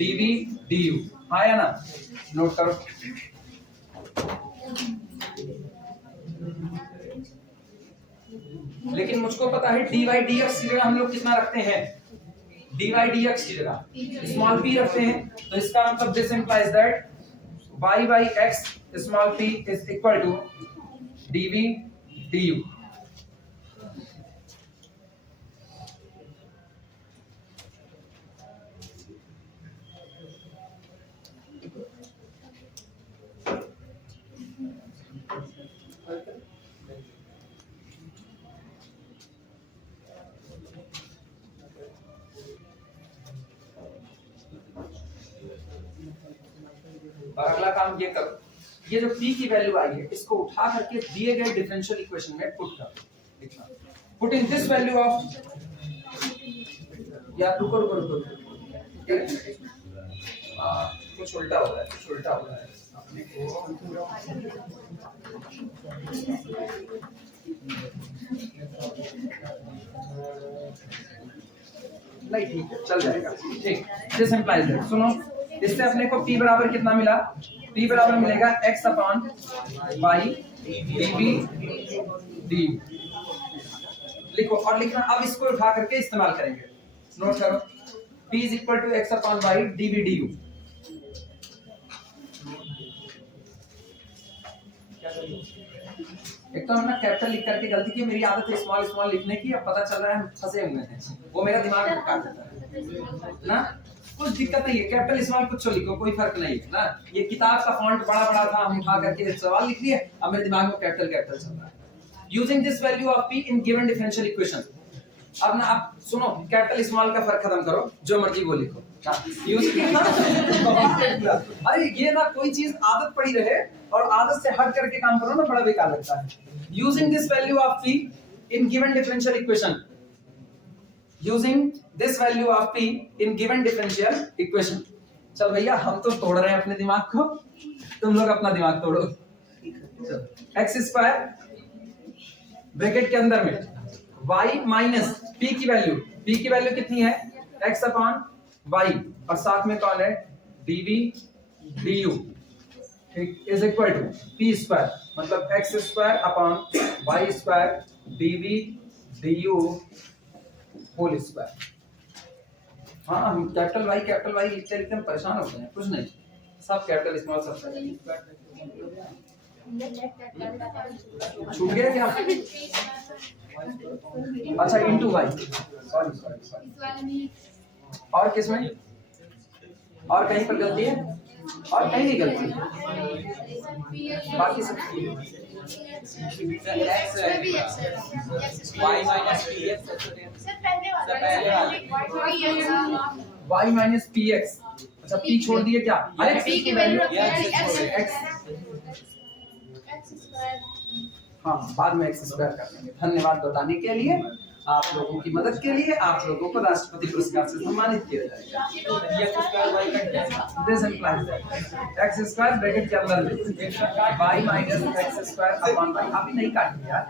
dv du। आया ना? नोट करो। लेकिन मुझको पता है dy dx की जगह हम लोग कितना रखते हैं? dy dx की जगह स्मॉल p रखते हैं, तो इसका मतलब this implies that y by x small p is equal to dv du। और अगला काम ये करो, ये जो p की वैल्यू आई है इसको उठा करके दिए गए डिफरेंशियल इक्वेशन में पुट कर, put in this value of, या रुको रुको रुको, कुछ उल्टा हो रहा है, कुछ उल्टा हो रहा है अपने को। नहीं ठीक है, चल जाएगा, ठीक। दिस इंप्लाइज दैट, सुनो, इससे अपने को p बराबर कितना मिला, p बराबर मिलेगा x upon y dv du। लिखो और लिखना, अब इसको उठा करके इस्तेमाल करेंगे, नोट करो, p is equal to x upon y dv du। एक तो हमने कैपिटल लिख करके गलती की, मेरी आदत है स्मॉल स्मॉल लिखने की, अब पता चल रहा है हम फंसे हुए हैं, वो मेरा दिमाग काट देता है ना, कुछ दिक्कत नहीं है, कैपिटल स्मॉल कुछ लिखो, कोई फर्क नहीं है ना। ये किताब का फॉन्ट बड़ा बड़ा था, हम उठा करके सवाल लिख लिए, अब मेरे दिमाग में कैपिटल कैपिटल चल रहा है। Using this value of p in given differential equation, अब ना आप सुनो, कैपिटल स्मॉल का फर्क खत्म करो, जो मर्जी वो लिखो, अरे ये ना कोई चीज आदत पड़ी रहे और आदत से हट करके काम करो ना, बड़ा बेकार लगता है। Using this value of p in given differential equation, using this value of p in given differential equation. चल भैया, हम तो तोड़ रहे हैं अपने दिमाग को, तुम लोग अपना दिमाग तोड़ो। एक्स स्क्वायर ब्रैकेट के अंदर में y माइनस p की वैल्यू कितनी है, x अपॉन y, और साथ में कौन है, dv du, ठीक, is equal to p square, मतलब x square upon y square dv du whole square. हाँ, हम कैपिटल y लिखते लिखते हम परेशान हो गए हैं, कुछ नहीं, सब कैपिटल स्मॉल सब छूट गया क्या? अच्छा, इनटू y, सॉरी, और किसमें, और कहीं पर गलती है, और कहीं नहीं गलती, बाकी सब y माइनस px, अच्छा p छोड़ दिए क्या, अरे p की वैल्यू x, हाँ बाद में x स्क्वायर कर लेंगे। धन्यवाद बताने के लिए, आप लोगों की मदद के लिए, आप लोगों को राष्ट्रपति पुरस्कार से सम्मानित किया जाएगा। This implies that x square bracket के अंदर में y minus x square upon y, अभी नहीं काटेंगे यार,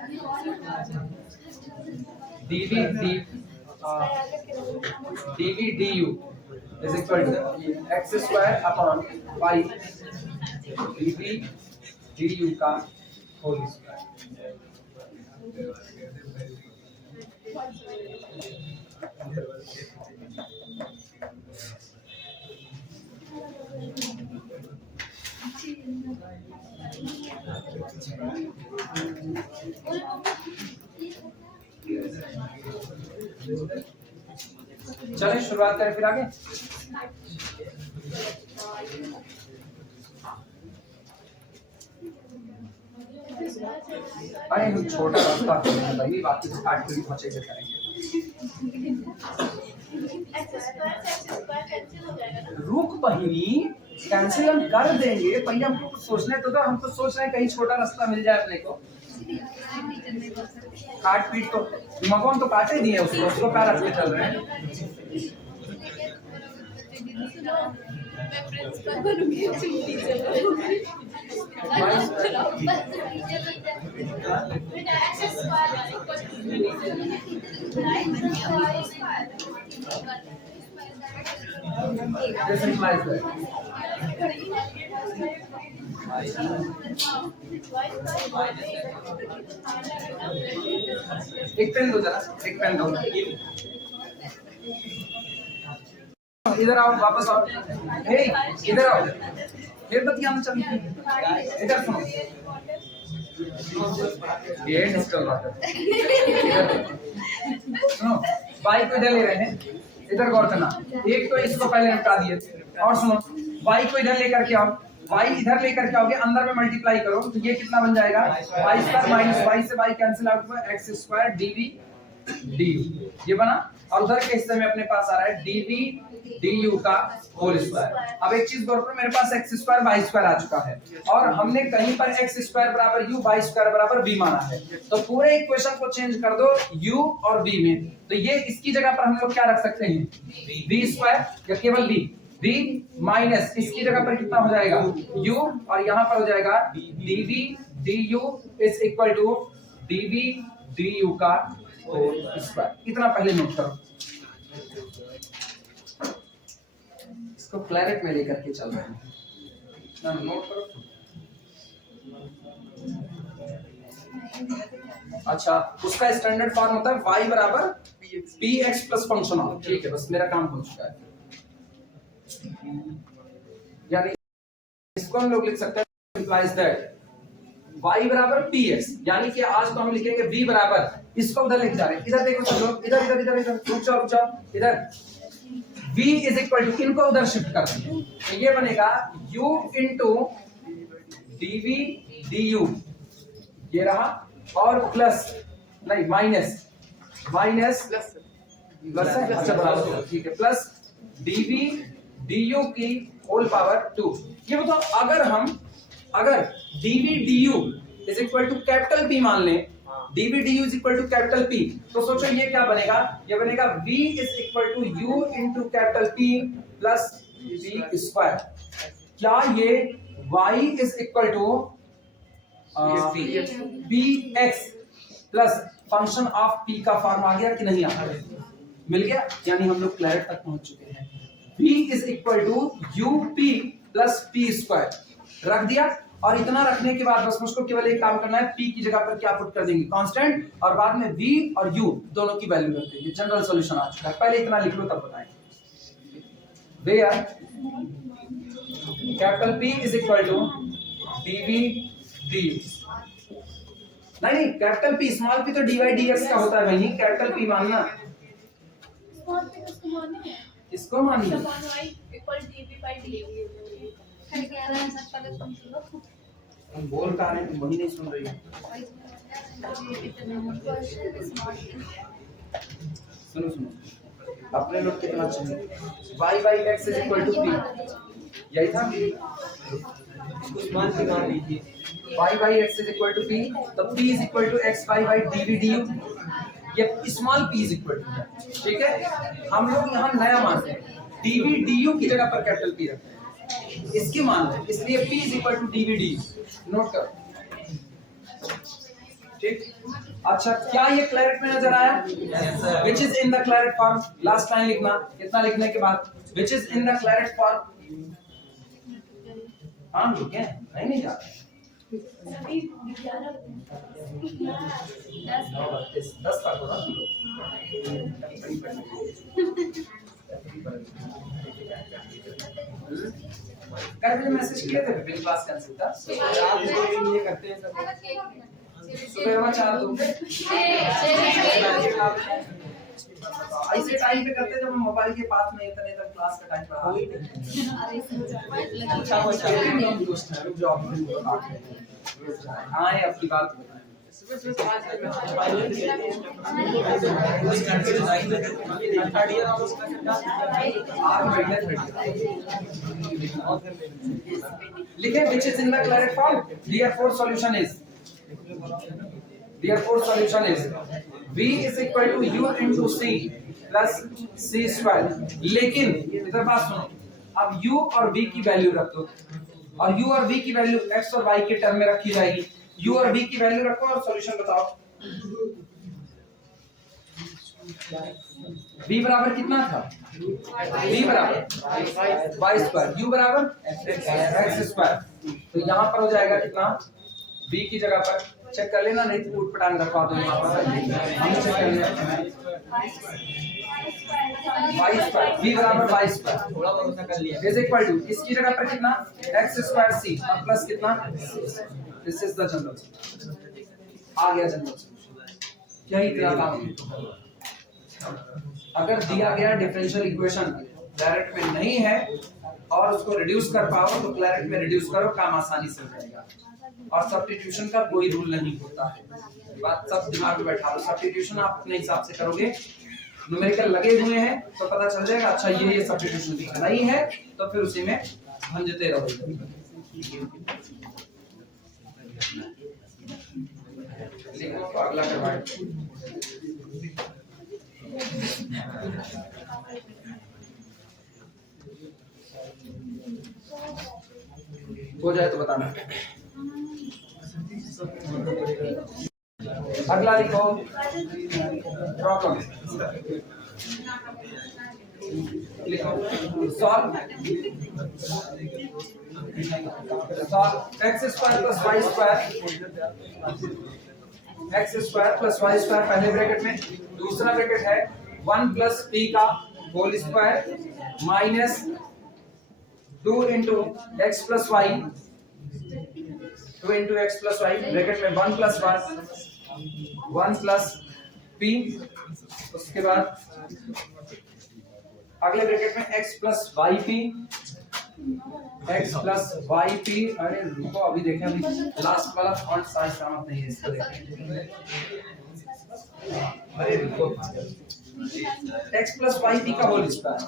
dv du is equal to x square upon y dv du का होल स्क्वायर। चलिए शुरुआत करें फिर आगे। अरे हम छोटा रास्ता करेंगे भाई, बाकी तो काट के पहुंचे करेंगे। रुक बहिनी, कैंसिल हम कर देंगे, पहले हमको कुछ सोचने तो हम तो सोच रहे हैं कहीं छोटा रास्ता मिल जाए अपने को। काट पीट तो मगोन तो काटे दिए, उसको पैर रख के चल रहे हैं। एक पेन दो जरा, एक पेन दो, इधर आओ, वापस आओ, हे इधर आओ, फिर बतियाना चल, इधर सुनो, ये डिस्टर्ब बात है, सुनो, बाइक को इधर ले रहे हैं, इधर गौर करना, एक तो इसको पहले निपटा दिए, और सुनो, बाइक को इधर लेकर के आओ, y इधर लेकर के आओगे, अंदर में मल्टीप्लाई करो, तो ये कितना बन जाएगा, y स्क्वायर माइनस y से y कैंसिल आउट हुआ, x स्क्वायर dv du, ये बना और उधर के हिस्से में अपने पास आ रहा है dv du का होल स्क्वायर। अब एक चीज गौर करो, मेरे पास x स्क्वायर y स्क्वायर आ चुका है और हमने कहीं पर x स्क्वायर बराबर u y स्क्वायर बराबर v माना है, तो पूरे इक्वेशन को चेंज कर दो u और v में, तो ये इसकी जगह पर हम लोग क्या रख सकते हैं v स्क्वायर या केवल v, v माइनस इसकी जगह पर कितना हो जाएगा u और यहाँ पर हो जाएगा dv du is equal to dv du का होल स्क्वायर। इतना पहले नोट करो, इसको क्लैरिट में लेकर के चल रहे हैं ना, नोट करो। अच्छा, उसका स्टैंडर्ड फॉर्म होता है y बराबर px प्लस फंक्शन ऑफ, ठीक है, बस मेरा काम हो चुका है। यानी इसको हम लोग लिख सकते हैं implies that y बराबर px, यानी कि आज तो हम लिखेंगे v बराबर, इसको उधर लिख जा रहे हैं, इधर देखो सब लोग, इधर इधर इधर इधर रुक जाओ इधर, v इज इक्वल टू, इनको उधर शिफ्ट कर देंगे, तो ये बनेगा u इंटू dv du, ये रहा, और प्लस नहीं माइनस प्लस है, अच्छा बराबर, ठीक है, प्लस dv du की होल पावर 2। ये बताओ अगर dv du is equal to capital P मान लें, dv du is equal to capital P, तो सोचो ये क्या बनेगा, ये बनेगा v is equal to u into capital P plus v square. क्या ये y is equal to px plus function of p का फॉर्म आ गया कि नहीं आ गया, मिल गया, यानी हम लोग क्लैरिट तक पहुंच चुके हैं। v is equal to up plus p square रख दिया, और इतना रखने के बाद बस मुझको केवल एक काम करना है, p की जगह पर क्या पुट कर देंगे कांस्टेंट, और बाद में v और u दोनों की वैल्यू रख देंगे, जनरल सॉल्यूशन आ चुका है। पहले इतना लिख लो तब बताएंगे। Where capital P is equal to dv du, नहीं कैपिटल P स्मॉल p तो dy dx का होता है भाई, नहीं कैपिटल P मानना, स्मॉल पे किसको मानना है? इसको मानिए। समान y equal dv by dx। खड़े के आधा आंसर पहले सुन लो, हम बोल का रहे हैं, तुम वही नहीं सुन रही हो। सुनो अपने लोग कितना चाहिए, y by x is equal to p, यही था, मान लीजिए y by x is equal to p, तो p is equal to x y by dv du, ये small p is equal to, ठीक है। हम लोग यहाँ नया मानते हैं, dv du की जगह पर कैपिटल P रखते हैं, इसकी मान है, इसलिए p is equal to dv du, note करो, ठीक। अच्छा, क्या ये क्लैरिट में नजर आया? Which is in the Clairaut form, last line लिखना, कितना लिखने के बाद which is in the Clairaut form, हाँ लिखे नहीं जा रहे, सभी 11 10 तक होगा, कल मैंने मैसेज किया था विपिन क्लास कैंसिल था, आप ये करते हैं सब सुबह 4 दोगे ऐसे टाइम पे करते जब मोबाइल के पास नहीं इतने तक क्लास का टाइम पढ़ा, अच्छा हो जाएगा, दोस्त है रुक जाओ, हाँ ये आपकी बात बताएं, लिखे which is in the claret form, therefore solution is v is equal to u into c plus c square। लेकिन इधर बात सुनो, अब u और v की वैल्यू रख दो, और u और v की वैल्यू x और y के टर्म में रखी जाएगी, u और v की वैल्यू रखो और सॉल्यूशन बताओ। v बराबर कितना था, v बराबर y स्क्वायर, u बराबर x स्क्वायर, तो यहाँ पर हो जाएगा कितना, v की जगह पर चेक कर लेना, नहीं तो उठ पटांग रखवा दो यहाँ पर, हम चेक कर लेंगे y स्क्वायर, v बराबर y स्क्वायर, थोड़ा भरोसा कर लिया, इज इक्वल टू इसकी जगह पर कितना x स्क्वायर c और प्लस कितना, दिस इज द जनरल, आ गया जनरल सॉल्यूशन। यही तेरा काम है, अगर दिया गया डिफरेंशियल इक्वेशन क्लैरिट में नहीं है और उसको रिड्यूस कर पाओ तो क्लैरिट में रिड्यूस करो, काम आसानी से हो जाएगा, और सब्स्टिट्यूशन का कोई रूल नहीं होता है, बात सब दिमाग में बैठा लो, सब्स्टिट्यूशन आप अपने हिसाब से करोगे, न्यूमेरिकल लगे हुए हैं तो पता चल जाएगा। अच्छा ये सब्स्टिट्यूशन दिखना ही है तो फिर उसी में भंजते रहो। लिखो तो अगला करवाएं। हो जाए तो बताना। अगला लिखो प्रॉब्लम। लिखो solve x square plus y square, x square plus y square पहले ब्रैकेट में, दूसरा ब्रैकेट है 1 प्लस p का whole square minus 2 into x plus y, 2 into x plus y bracket में 1 प्लस p, उसके बाद अगले ब्रैकेट में x प्लस वाई पी, अरे रुको अभी देखें, अभी लास्ट वाला फॉन्ट साइज सहमत नहीं है, इसको देखें। अरे रुको, x प्लस वाई पी का whole square,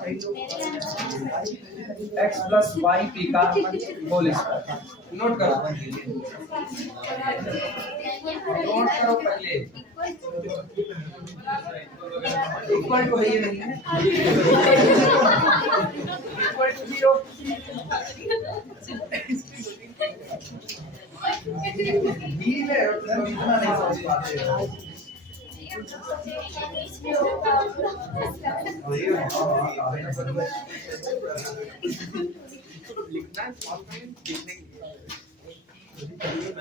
x plus y p का होल स्क्वायर नोट करो पहले। इक्वल टू है ये नहीं है, इक्वल टू 0। इतना नहीं समझ पाते।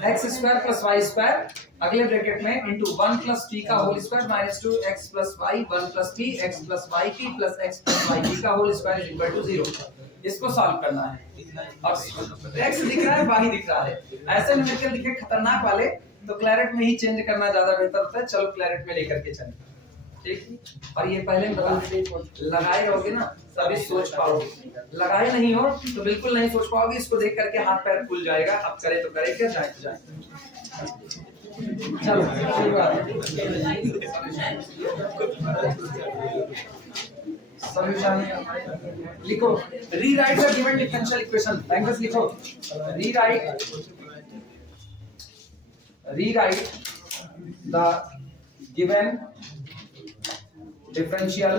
X square plus y square अगले ब्रैकेट में इंटू 1 प्लस पी का whole square minus 2 x plus y 1 plus p x plus y p plus x plus y p का whole square is equal to 0। इसको solve करना है। अब x दिख रहा है, वाई दिख रहा है, ऐसे न्यूमेरिकल दिखे खतरनाक वाले तो क्लैरेट में ही चेंज करना ज्यादा बेहतर होता है। चलो क्लैरेट में लेकर के चलें, ठीक। और ये पहले लगाए रहोगे ना तभी सोच पाओगे, लगाए नहीं हो तो बिल्कुल नहीं सोच पाओगे। इसको देख करके हाथ पैर खुल जाएगा, अब करे तो करे, क्या जाए तो जाए। चलो सॉल्यूशन लिखो। Rewrite the given differential equation. Language लिखो, rewrite the given differential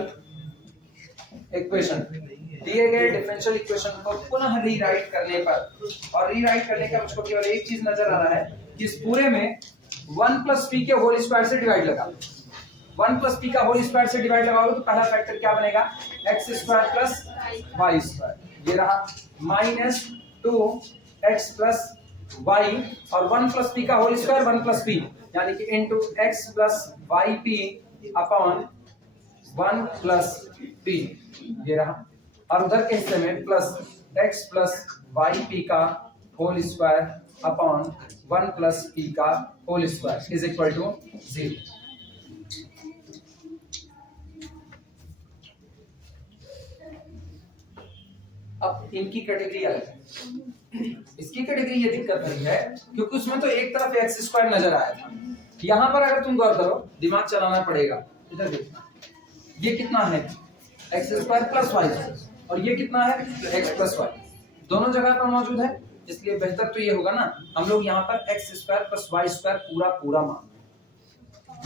equation. दिए गए डिफरेंशियल इक्वेशन को पुनः रीराइट करने पर, और रीराइट करने का मुझको केवल एक चीज नजर आ रहा है कि इस पूरे में 1 प्लस पी के होल स्क्वायर से डिवाइड लगा। 1 प्लस पी का होल स्क्वायर से डिवाइड लगाओगे तो पहला फैक्टर क्या बनेगा, x square plus y square, ये रहा, माइनस 2 एक्स प्लस वाई, और 1 प्लस पी का होल स्क्वायर 1 प्लस पी यानी कि into x plus y p upon 1 plus p, ये रहा। और उधर के हिस्से में plus x plus y p का whole square upon 1 plus P का whole square is equal to 0। अब इनकी कैटेगरी अलग है, इसकी कैटेगरी ये दिक्कत नहीं है क्योंकि उसमें तो एक तरफ एक्स स्क्वायर नजर आया था। यहाँ पर अगर तुम गौर करो, दिमाग चलाना पड़ेगा, इधर देखना, ये कितना है एक्स स्क्वायर प्लस वाई, और ये कितना है एक्स प्लस वाई, दोनों जगह पर मौजूद है। इसलिए बेहतर तो ये होगा ना हम लोग यहाँ पर x square plus y square पूरा मान,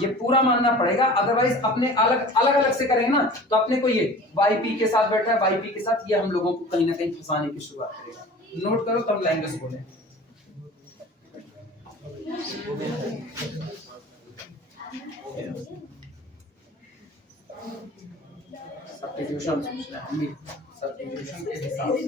ये पूरा मानना पड़ेगा। अदरवाइज अपने अलग अलग से करेंगे ना तो अपने को ये वाई पी के साथ बैठा है, वाई पी के साथ, ये हम लोगों को कहीं ना कहीं फंसाने की शुरुआत करेगा। नोट करो तो हम लैंग्वेज बोले। सब्स्टिट्यूशन के हिसाब से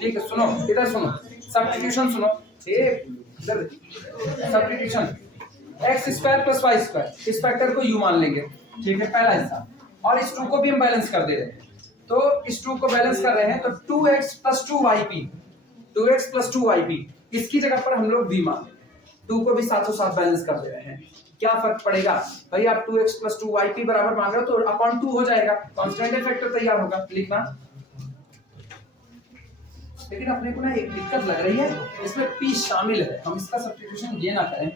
ठीक है, सुनो इधर सुनो, सब्स्टिट्यूशन सुनो, इधर substitution x square plus y square, इस फैक्टर को यू मान लेंगे, ठीक है, पहला हिस्सा। और इस 2 को भी हम बैलेंस कर दे रहे हैं, तो इस 2 को बैलेंस कर रहे हैं तो 2x plus 2yp, 2x plus 2yp इसकी जगह पर हम लोग v मान 2 को भी साथों साथ बैलेंस कर दे रहे हैं। क्या फर्क पड़ेगा भाई, आप 2x + 2yp बराबर मान रहे हो तो अपॉन 2 हो जाएगा, कांस्टेंट फैक्टर तैयार होगा, लिखना। लेकिन अपने को ना एक दिक्कत लग रही है, इसमें p शामिल है, हम इसका सब्स्टिट्यूशन ये ना करें,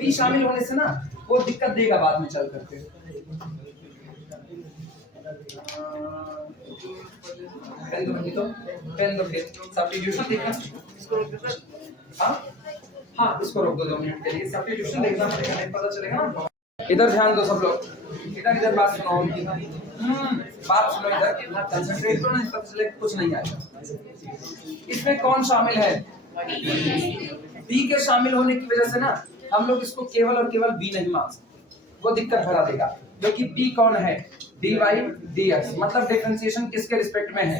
p शामिल होने से ना वो दिक्कत देगा बाद में चल करके। पेन दो फिर सब्स्टिट्यूशन देखना, हाँ इसको रोक दो 2 मिनट के लिए, सब्स्टिट्यूशन देखना पड़ेगा, नहीं पता चलेगा ना। इधर ध्यान दो सब लोग, इधर बात सुनो, बात सुनो, इधर इतना कंसंट्रेट करो, नहीं पता चले कुछ नहीं आएगा। इसमें कौन शामिल है, b के शामिल होने की वजह से ना हम लोग इसको केवल और केवल b नहीं मान सकते, वो दिक्कत भरा देगा, क्योंकि b कौन है, dy dx, मतलब डिफरेंशिएशन किसके रिस्पेक्ट में है,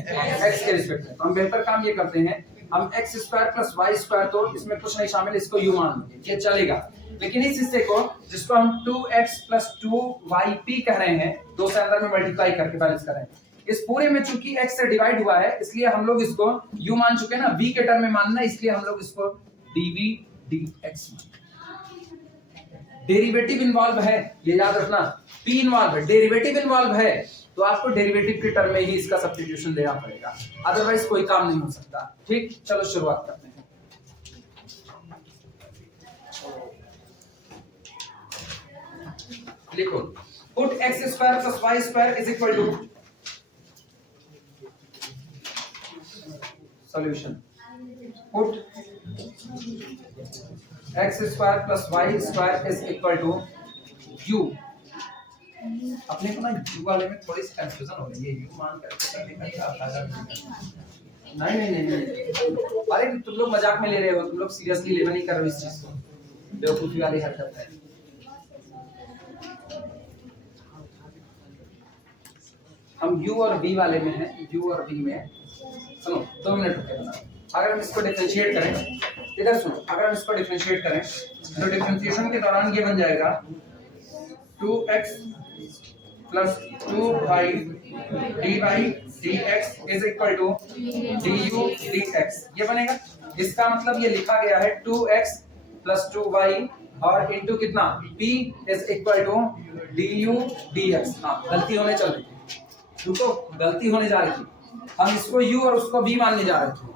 x के रिस्पेक्ट में। तो हम बेहतर काम ये करते हैं, हम x² + y², तो इसमें कुछ नहीं शामिल, इसको u मान लेंगे, ये चलेगा। लेकिन इस हिस्से को जिसको हम 2x + 2yp कह रहे हैं, दो से अंदर में मल्टीप्लाई करके बैलेंस कर रहे हैं, इस पूरे में चूंकि x से डिवाइड हुआ है इसलिए हम लोग इसको u मान चुके हैं ना, v के टर्म में मानना, इसलिए हम लोग इसको dv dx मान। डेरिवेटिव इन्वॉल्व है, ये याद रखना, p इन्वॉल्व है, डेरिवेटिव इन्वॉल्व है, तो आपको डेरिवेटिव के टर्म में ही इसका सब्स्टिट्यूशन देना पड़ेगा, अदरवाइज कोई काम नहीं हो सकता। ठीक, चलो शुरुआत करते हैं। लिखो, put x² + y² is equal to, solution, put x² + y² is equal to u। अपने को ना u वाले में थोड़ी सी कंफ्यूजन हो रही है, u मान करके करने का क्या फायदा। नहीं, अरे तुम लोग मजाक में ले रहे हो, तुम लोग सीरियसली लेवा नहीं कर रहे हो इस चीज को, बेवकूफी वाली हरकत है। हम u और v वाले में हैं, u और v में, सुनो 2 मिनट रुके बना। अगर हम इसको डिफरेंशिएट करें, इधर सुनो, अगर हम इसको डिफरेंशिएट करें तो डिफरेंशिएशन के दौरान ये बन जाएगा 2x + 2y dy dx is equal to du dx, ये बनेगा। इसका मतलब ये लिखा गया है 2x + 2y और इनटू कितना p is equal to du dx। हाँ, गलती होने चल रही थी, रुको, गलती होने जा रही थी, हम इसको u और उसको v मानने जा रहे थे,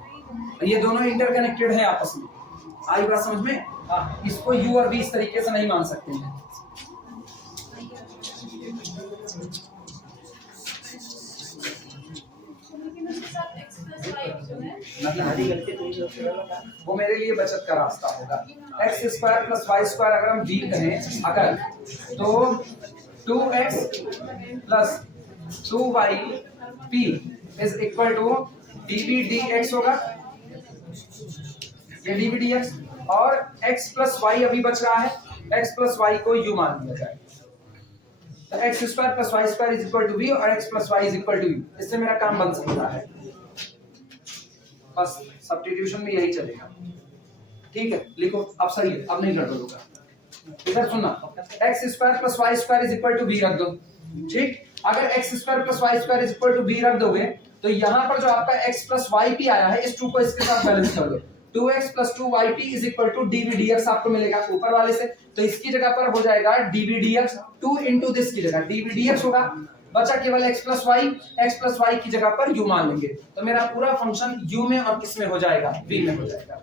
ये दोनों इंटरकनेक्टेड हैं आपस में, आई बात समझ में। हाँ, इसको u और v इस तरीके से नहीं मान सकते हैं। वो मेरे लिए बचत का रास्ता होगा। x² + y² अगर हम v कहें अगर, तो 2x + 2yp is equal to dv dx होगा, ये dv dx, और x + y अभी बच रहा है, x + y को u मान दिया जाए, तो x² + y² is equal to v और x + y is equal to u, इससे मेरा काम बन सकता है। बस सब्स्टिट्यूशन में यही चलेगा, ठीक है। लिखो, अब सही है, अब नहीं गड़बड़ होगा। इधर सुनना, x² + y² is equal to v रख दो, ठीक। अगर x² + y² is equal to v रख दोगे तो यहाँ पर जो आपका x + yp आया है, इस 2 को इसके साथ बैलेंस कर दो, 2x + 2yp is equal to dv dx आपको मिलेगा ऊपर वाले से, तो इसकी जगह पर हो जाएगा dv dx, 2 into दिस की जगह dv dx होगा, बचा केवल x + y की जगह पर u मान लेंगे, तो मेरा पूरा फंक्शन u में और किस में हो जाएगा, v में हो जाएगा।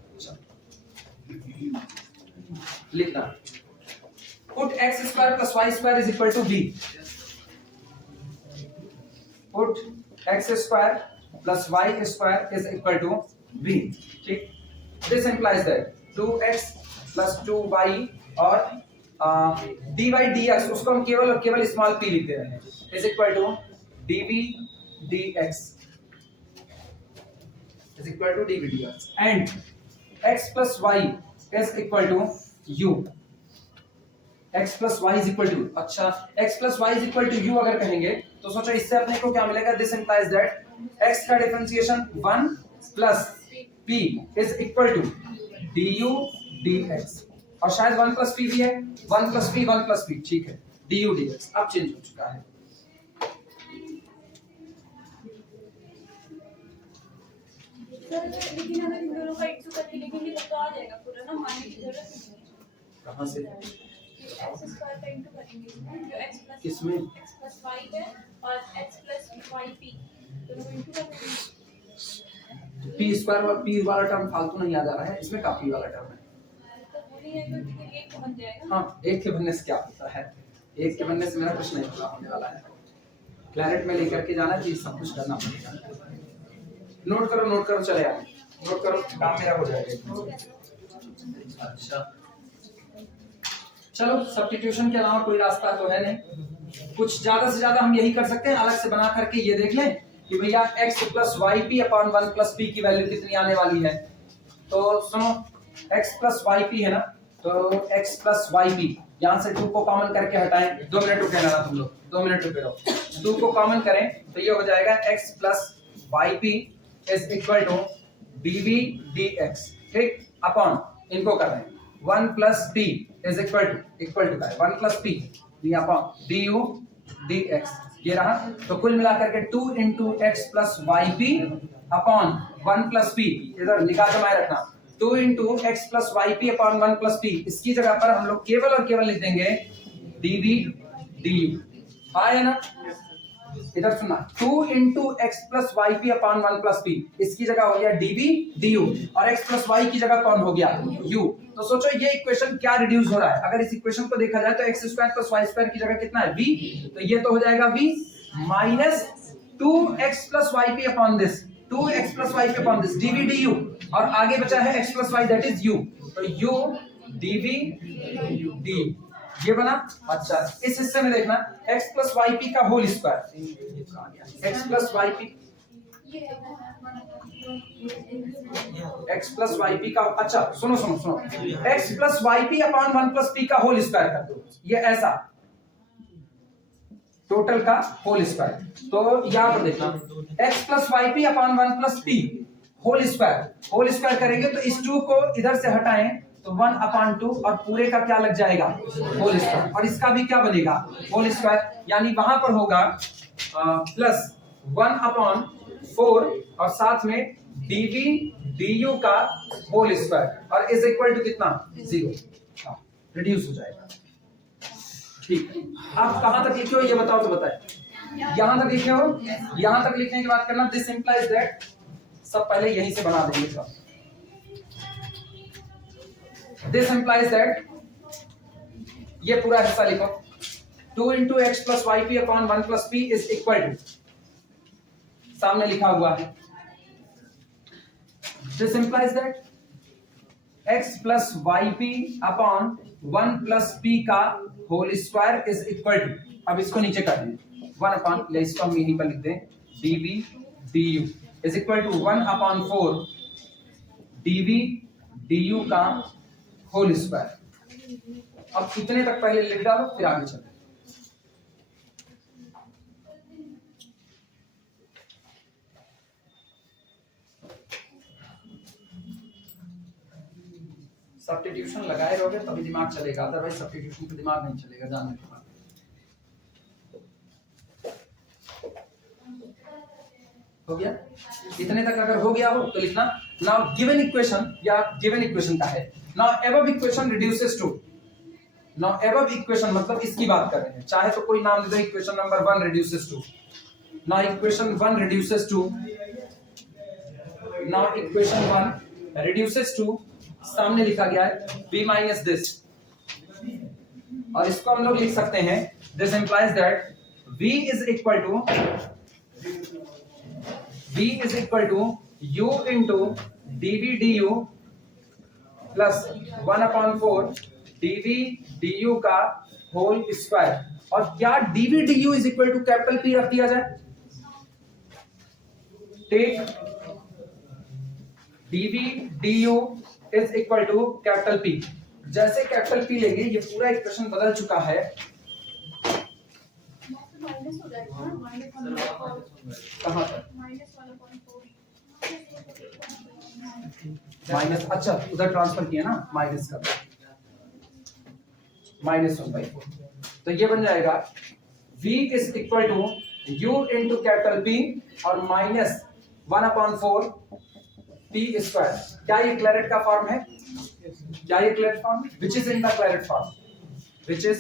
लिखना, put x² + y² is equal to v, put x² + y² is equal to v, ठीक। This implies that 2x + 2y और dy dx, उसको हम केवल और केवल स्मॉल p लिख दे रहे हैं, is equal to dv dx is equal to dv dx and x + y is equal to u, x + y is equal to, अच्छा x + y is equal to u अगर कहेंगे तो सोचो इससे अपने को क्या मिलेगा, दिस इंप्लाइज दैट x का differentiation 1 + p is equal to du dx, और शायद 1 + p भी है, 1 + p 1 + p, ठीक है, du dx अब चेंज हो चुका है। सर लेकिन अगर इन दोनों का इंटू करके लिखेंगे तो आ जाएगा पूरा ना, मानने की जरूरत नहीं है। कहाँ से एक्स स्क्वायर का इंटू करेंगे इसमें, जो एक्स प्लस किसमें? एक्स प्लस वाई है और एक्स प्लस वाई पी दोनों को इंटू करेंगे। पी स्क्वायर और पी वाला टर्म फालतू नहीं आ जा रहा है, इसमें का पी वाला टर्म है। तो वो नहीं है तो फिर एक बन जाएगा। हाँ, एक के बनने से क्या होता है, एक के बनने से मेरा कुछ नहीं पूरा होने वाला है। क्लैरिट में लेकर के जाना चाहिए, सब कुछ करना पड़ेगा। नोट करो चले आए, नोट करो, काम मेरा हो जाएगा। अच्छा चलो, सब्स्टिट्यूशन के अलावा कोई रास्ता तो है नहीं। कुछ ज्यादा से ज्यादा हम यही कर सकते हैं, अलग से बना करके ये देख लें कि भैया x plus y p upon 1 plus p की वैल्यू कितनी आने वाली है। तो सुनो, x प्लस वाई पी है ना, तो x प्लस वाई पी, यहाँ से 2 को कॉमन करके हटाएं। 2 मिनट रुके ना तुम लोग, 2 मिनट रुके रहो। 2 को कॉमन करें तो ये हो जाएगा x plus y p is equal to dv dx, ठीक, अपॉन इनको कर रहे हैं 1 plus p is equal to का 1 plus p upon du dx, ये रहा। तो कुल मिलाकर के 2 into x plus y p upon 1 plus p, इधर निकाल के माय रखना, 2 into x plus y p upon 1 plus p. इसकी जगह पर हम लोग केवल और केवल लिख देंगे dv du, आया ना। इधर सुनना, 2 into x plus y p upon 1 plus p, इसकी जगह हो गया dv du, और x प्लस वाई की जगह कौन हो गया, u। तो सोचो ये इक्वेशन क्या रिड्यूस हो रहा है। अगर इस इक्वेशन को देखा जाए तो x square plus y square की जगह कितना है, v, तो ये तो हो जाएगा v minus 2x plus y p upon this, 2x plus y p upon this dv du, और आगे बचा है x plus y that is u, तो u dv du, ये बना। अच्छा, इस हिस्से में देखना x प्लस वाई पी का whole square, x plus y p, x plus y p का, अच्छा सुनो x plus y p upon 1 plus P का होल स्क्वायर कर दो, ये ऐसा टोटल का होल स्क्वायर। तो यहां पर देखना x plus y p upon 1 plus p whole square करेंगे तो इस 2 को इधर से हटाएं तो 1 अपॉन 2, और पूरे का क्या लग जाएगा, होल स्क्वायर, और इसका भी क्या बनेगा, होल स्क्वायर। यानी वहां पर होगा प्लस 1 अपॉन 4 और साथ में dv du का होल स्क्वायर, और इज इक्वल टू कितना, 0, रिड्यूस हो जाएगा। ठीक, आप कहां तक लिखे हो ये बताओ तो बताए। यहां तक लिखे हो, यहां तक लिखने के बाद करना दिस इंप्लाइज दैट, सब पहले यहीं से बना देंगे सब। This implies that, ये पूरा हिस्सा लिखो, 2 into x plus yp upon 1 plus p is equal to, सामने लिखा हुआ है। This implies that x plus yp upon 1 plus p का whole square is equal to, अब इसको नीचे कर दें, 1 upon, ले इसको हम यहीं पर लिख दें, dv du is equal to 1 upon 4 dv du का होल स्क्वायर। अब इतने तक पहले लिख डालो, फिर आगे चलो। सब्स्टिट्यूशन लगाए रहोगे तभी दिमाग चलेगा, अदरवाइज सब्स्टिट्यूशन पे दिमाग नहीं चलेगा जानने के बाद। हो गया, इतने तक अगर हो गया हो तो लिखना नाउ गिवन इक्वेशन, या गिवन इक्वेशन का है now above equation reduces to, now above equation मतलब इसकी बात कर रहे हैं, चाहे तो कोई नाम दे दो, equation number 1 reduces to, now equation 1 reduces to, now equation 1 reduces to, सामने लिखा गया है b माइनस दिस, और इसको हम लोग लिख सकते हैं this implies that v is equal to u into dv du plus 1 upon 4 dv du का होल स्क्वायर, और क्या dv du is equal to capital P रख दिया जाए, take dv du is equal to capital P, जैसे capital P लेंगे ये पूरा इक्वेशन बदल चुका है। माइनस हो जाएगा ना, कहां तक माइनस, अच्छा उधर ट्रांसफर किया ना माइनस का, -1/4, तो ये बन जाएगा v is equal to u into capital P और -1/4 टी स्क्वायर। क्या ये क्लैरेट का फॉर्म है? क्या ये Claret form? Which is in the Clairaut form? Which is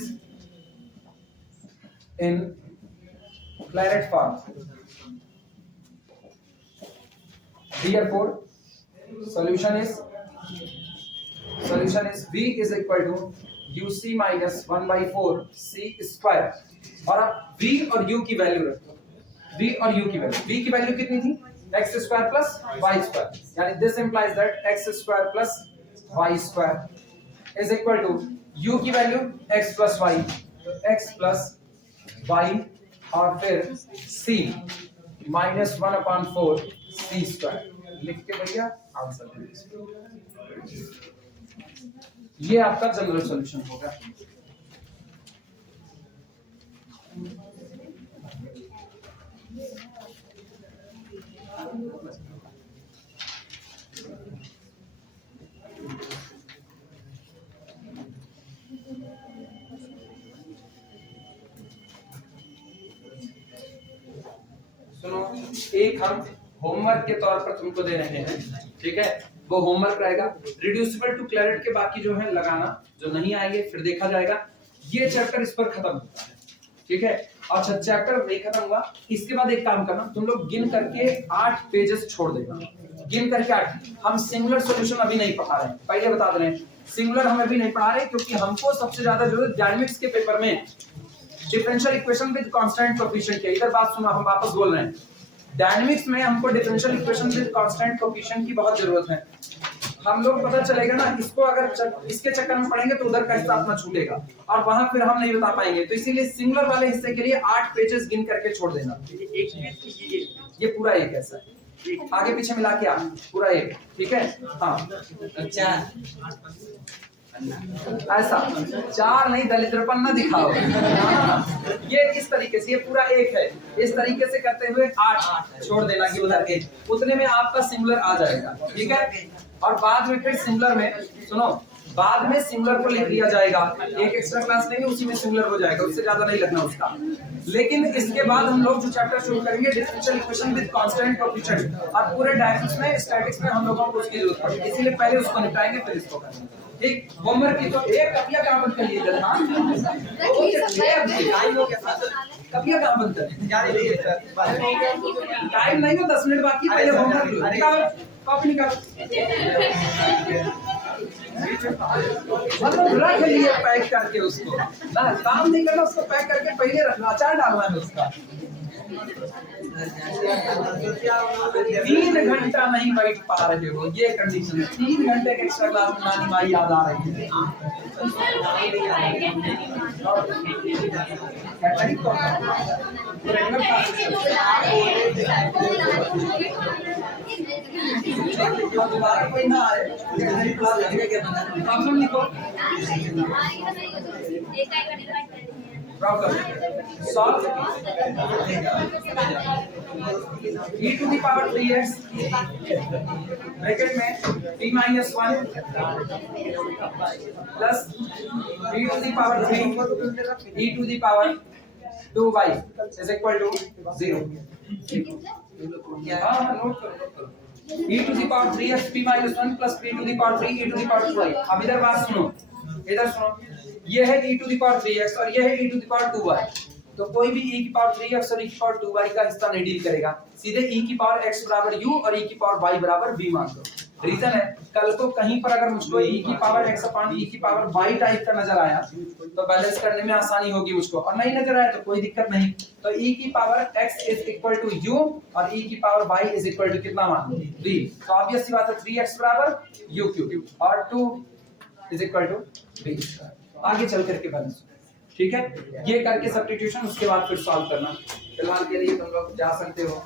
in Claret form? Therefore, solution is V is equal to UC minus 1/4 C square। और अब V और U की वैल्यू रखो। V और U की वैल्यू, V की value कितनी थी? x square plus y square, यानी this implies that x square plus y square is equal to U की वैल्यू x plus y, तो x plus y और फिर C minus 1/4 C square लिख के भैया आंसर दे दीजिए। ये आपका जनरल सॉल्यूशन होगा। सुनो, एक हम होमवर्क के तौर पर तुमको दे रहे हैं, ठीक है? वो होमवर्क रहेगा रिड्यूसिबल टू क्लैरेट के, बाकी जो है लगाना, जो नहीं आएंगे फिर देखा जाएगा। ये चैप्टर इस पर खत्म होता है, ठीक है? अच्छा, चैप्टर नहीं खत्म हुआ, इसके बाद एक काम करना, तुम लोग गिन करके 8 पेजेस छोड़ देना, गिन करके 8। हम सिंगुलर सॉल्यूशन अभी नहीं पढ़ा रहे हैं, पहले बता दे रहे हैं, सिंगुलर हम अभी नहीं पढ़ा रहे क्योंकि हमको सबसे ज्यादा जरूरत डायनामिक्स के पेपर में differential equation with constant coefficient की। इधर बात सुनो, हम वापस बोल रहे हैं, डायनामिक्स में हमको differential equation with constant coefficient की बहुत जरूरत है। हम लोग पता चलेगा ना, इसको अगर इसके चक्कर में पढ़ेंगे तो उधर का हिस्सा अपना छूटेगा और वहां फिर हम नहीं बता पाएंगे, तो इसीलिए सिंगुलर वाले हिस्से के लिए 8 पेजेस गिन करके छोड़ देना। ये पूरा एक ऐसा है, आगे पीछे मिला के 8, पूरा एक, ठीक है? हाँ, अच्छा ऐसा 4 नहीं, दलिद्रपन ना दिखाओ। ये इस तरीके से, ये पूरा एक है, इस तरीके से करते हुए 8 छोड़ देना कि उधर के, उतने में आपका सिंगुलर आ जाएगा, ठीक है? और बाद में फिर सिंगुलर में सुनो, बाद में सिंगुलर को लिख लिया जाएगा, एक एक्स्ट्रा क्लास लेंगे उसी में सिंगुलर हो जाएगा, उससे ज्यादा नहीं लगना उसका। लेकिन इसके बाद हम लोग जो चैप्टर शुरू करेंगे differential equation with constant coefficient, और पूरे डायनामिक्स में स्टैटिक्स में हम लोगों को उसकी जरूरत पड़ेगी, इसीलिए पहले उसको निपटाएंगे फिर इसको करेंगे, ठीक? होमवर्क की तो एक कपिया काम बंद कर लीजिए, हाँ कपिया काम बंद कर, टाइम नहीं हो, 10 मिनट बाकी, पहले होमवर्क कॉपी निकालो, मतलब रख लिए पैक करके उसको ना, काम नहीं करना, उसको पैक करके पहले रखना, अचार डालना है उसका। 3 घंटा नहीं बैठ पा रहे हो, ये कंडीशन है। 3 घंटे के एक्स्ट्रा क्लास में नानी माई याद आ रही है। दोबारा कोई ना आए, प्रॉब्लम लिखो, problem solve e to the power 3x bracket में t minus 1 plus e to the power 3 e to the power 2y is equal to 0। हाँ, नोट करो, e to the power 3x p minus 1 plus p to the power 3 e to the power 2y। अब इधर बात सुनो, इधर सुनो, ये है e to the power 3x और ये है e to the power 2y, तो कोई भी e की पावर 3x और e की पावर 2y का हिस्सा नहीं डील करेगा, सीधे e की पावर x बराबर u और e की पावर y बराबर v मान दो। रीजन है, कल को कहीं पर अगर मुझको e की पावर x अपॉन e की पावर y टाइप का नजर आया तो बैलेंस करने में आसानी होगी मुझको, और नहीं नजर आया तो कोई दिक्कत नहीं, तो e की power x is equal to u और e की power y is equal to कितना मान लो 3, तो ऑब्वियस सी बात है 3x बराबर u क्यूब और 2 इज इक्वल टू v। आगे चल करके बैलेंस, ठीक है? ये करके सब्स्टिट्यूशन, उसके बाद फिर सॉल्व करना। फिलहाल के लिए तुम लोग जा सकते हो।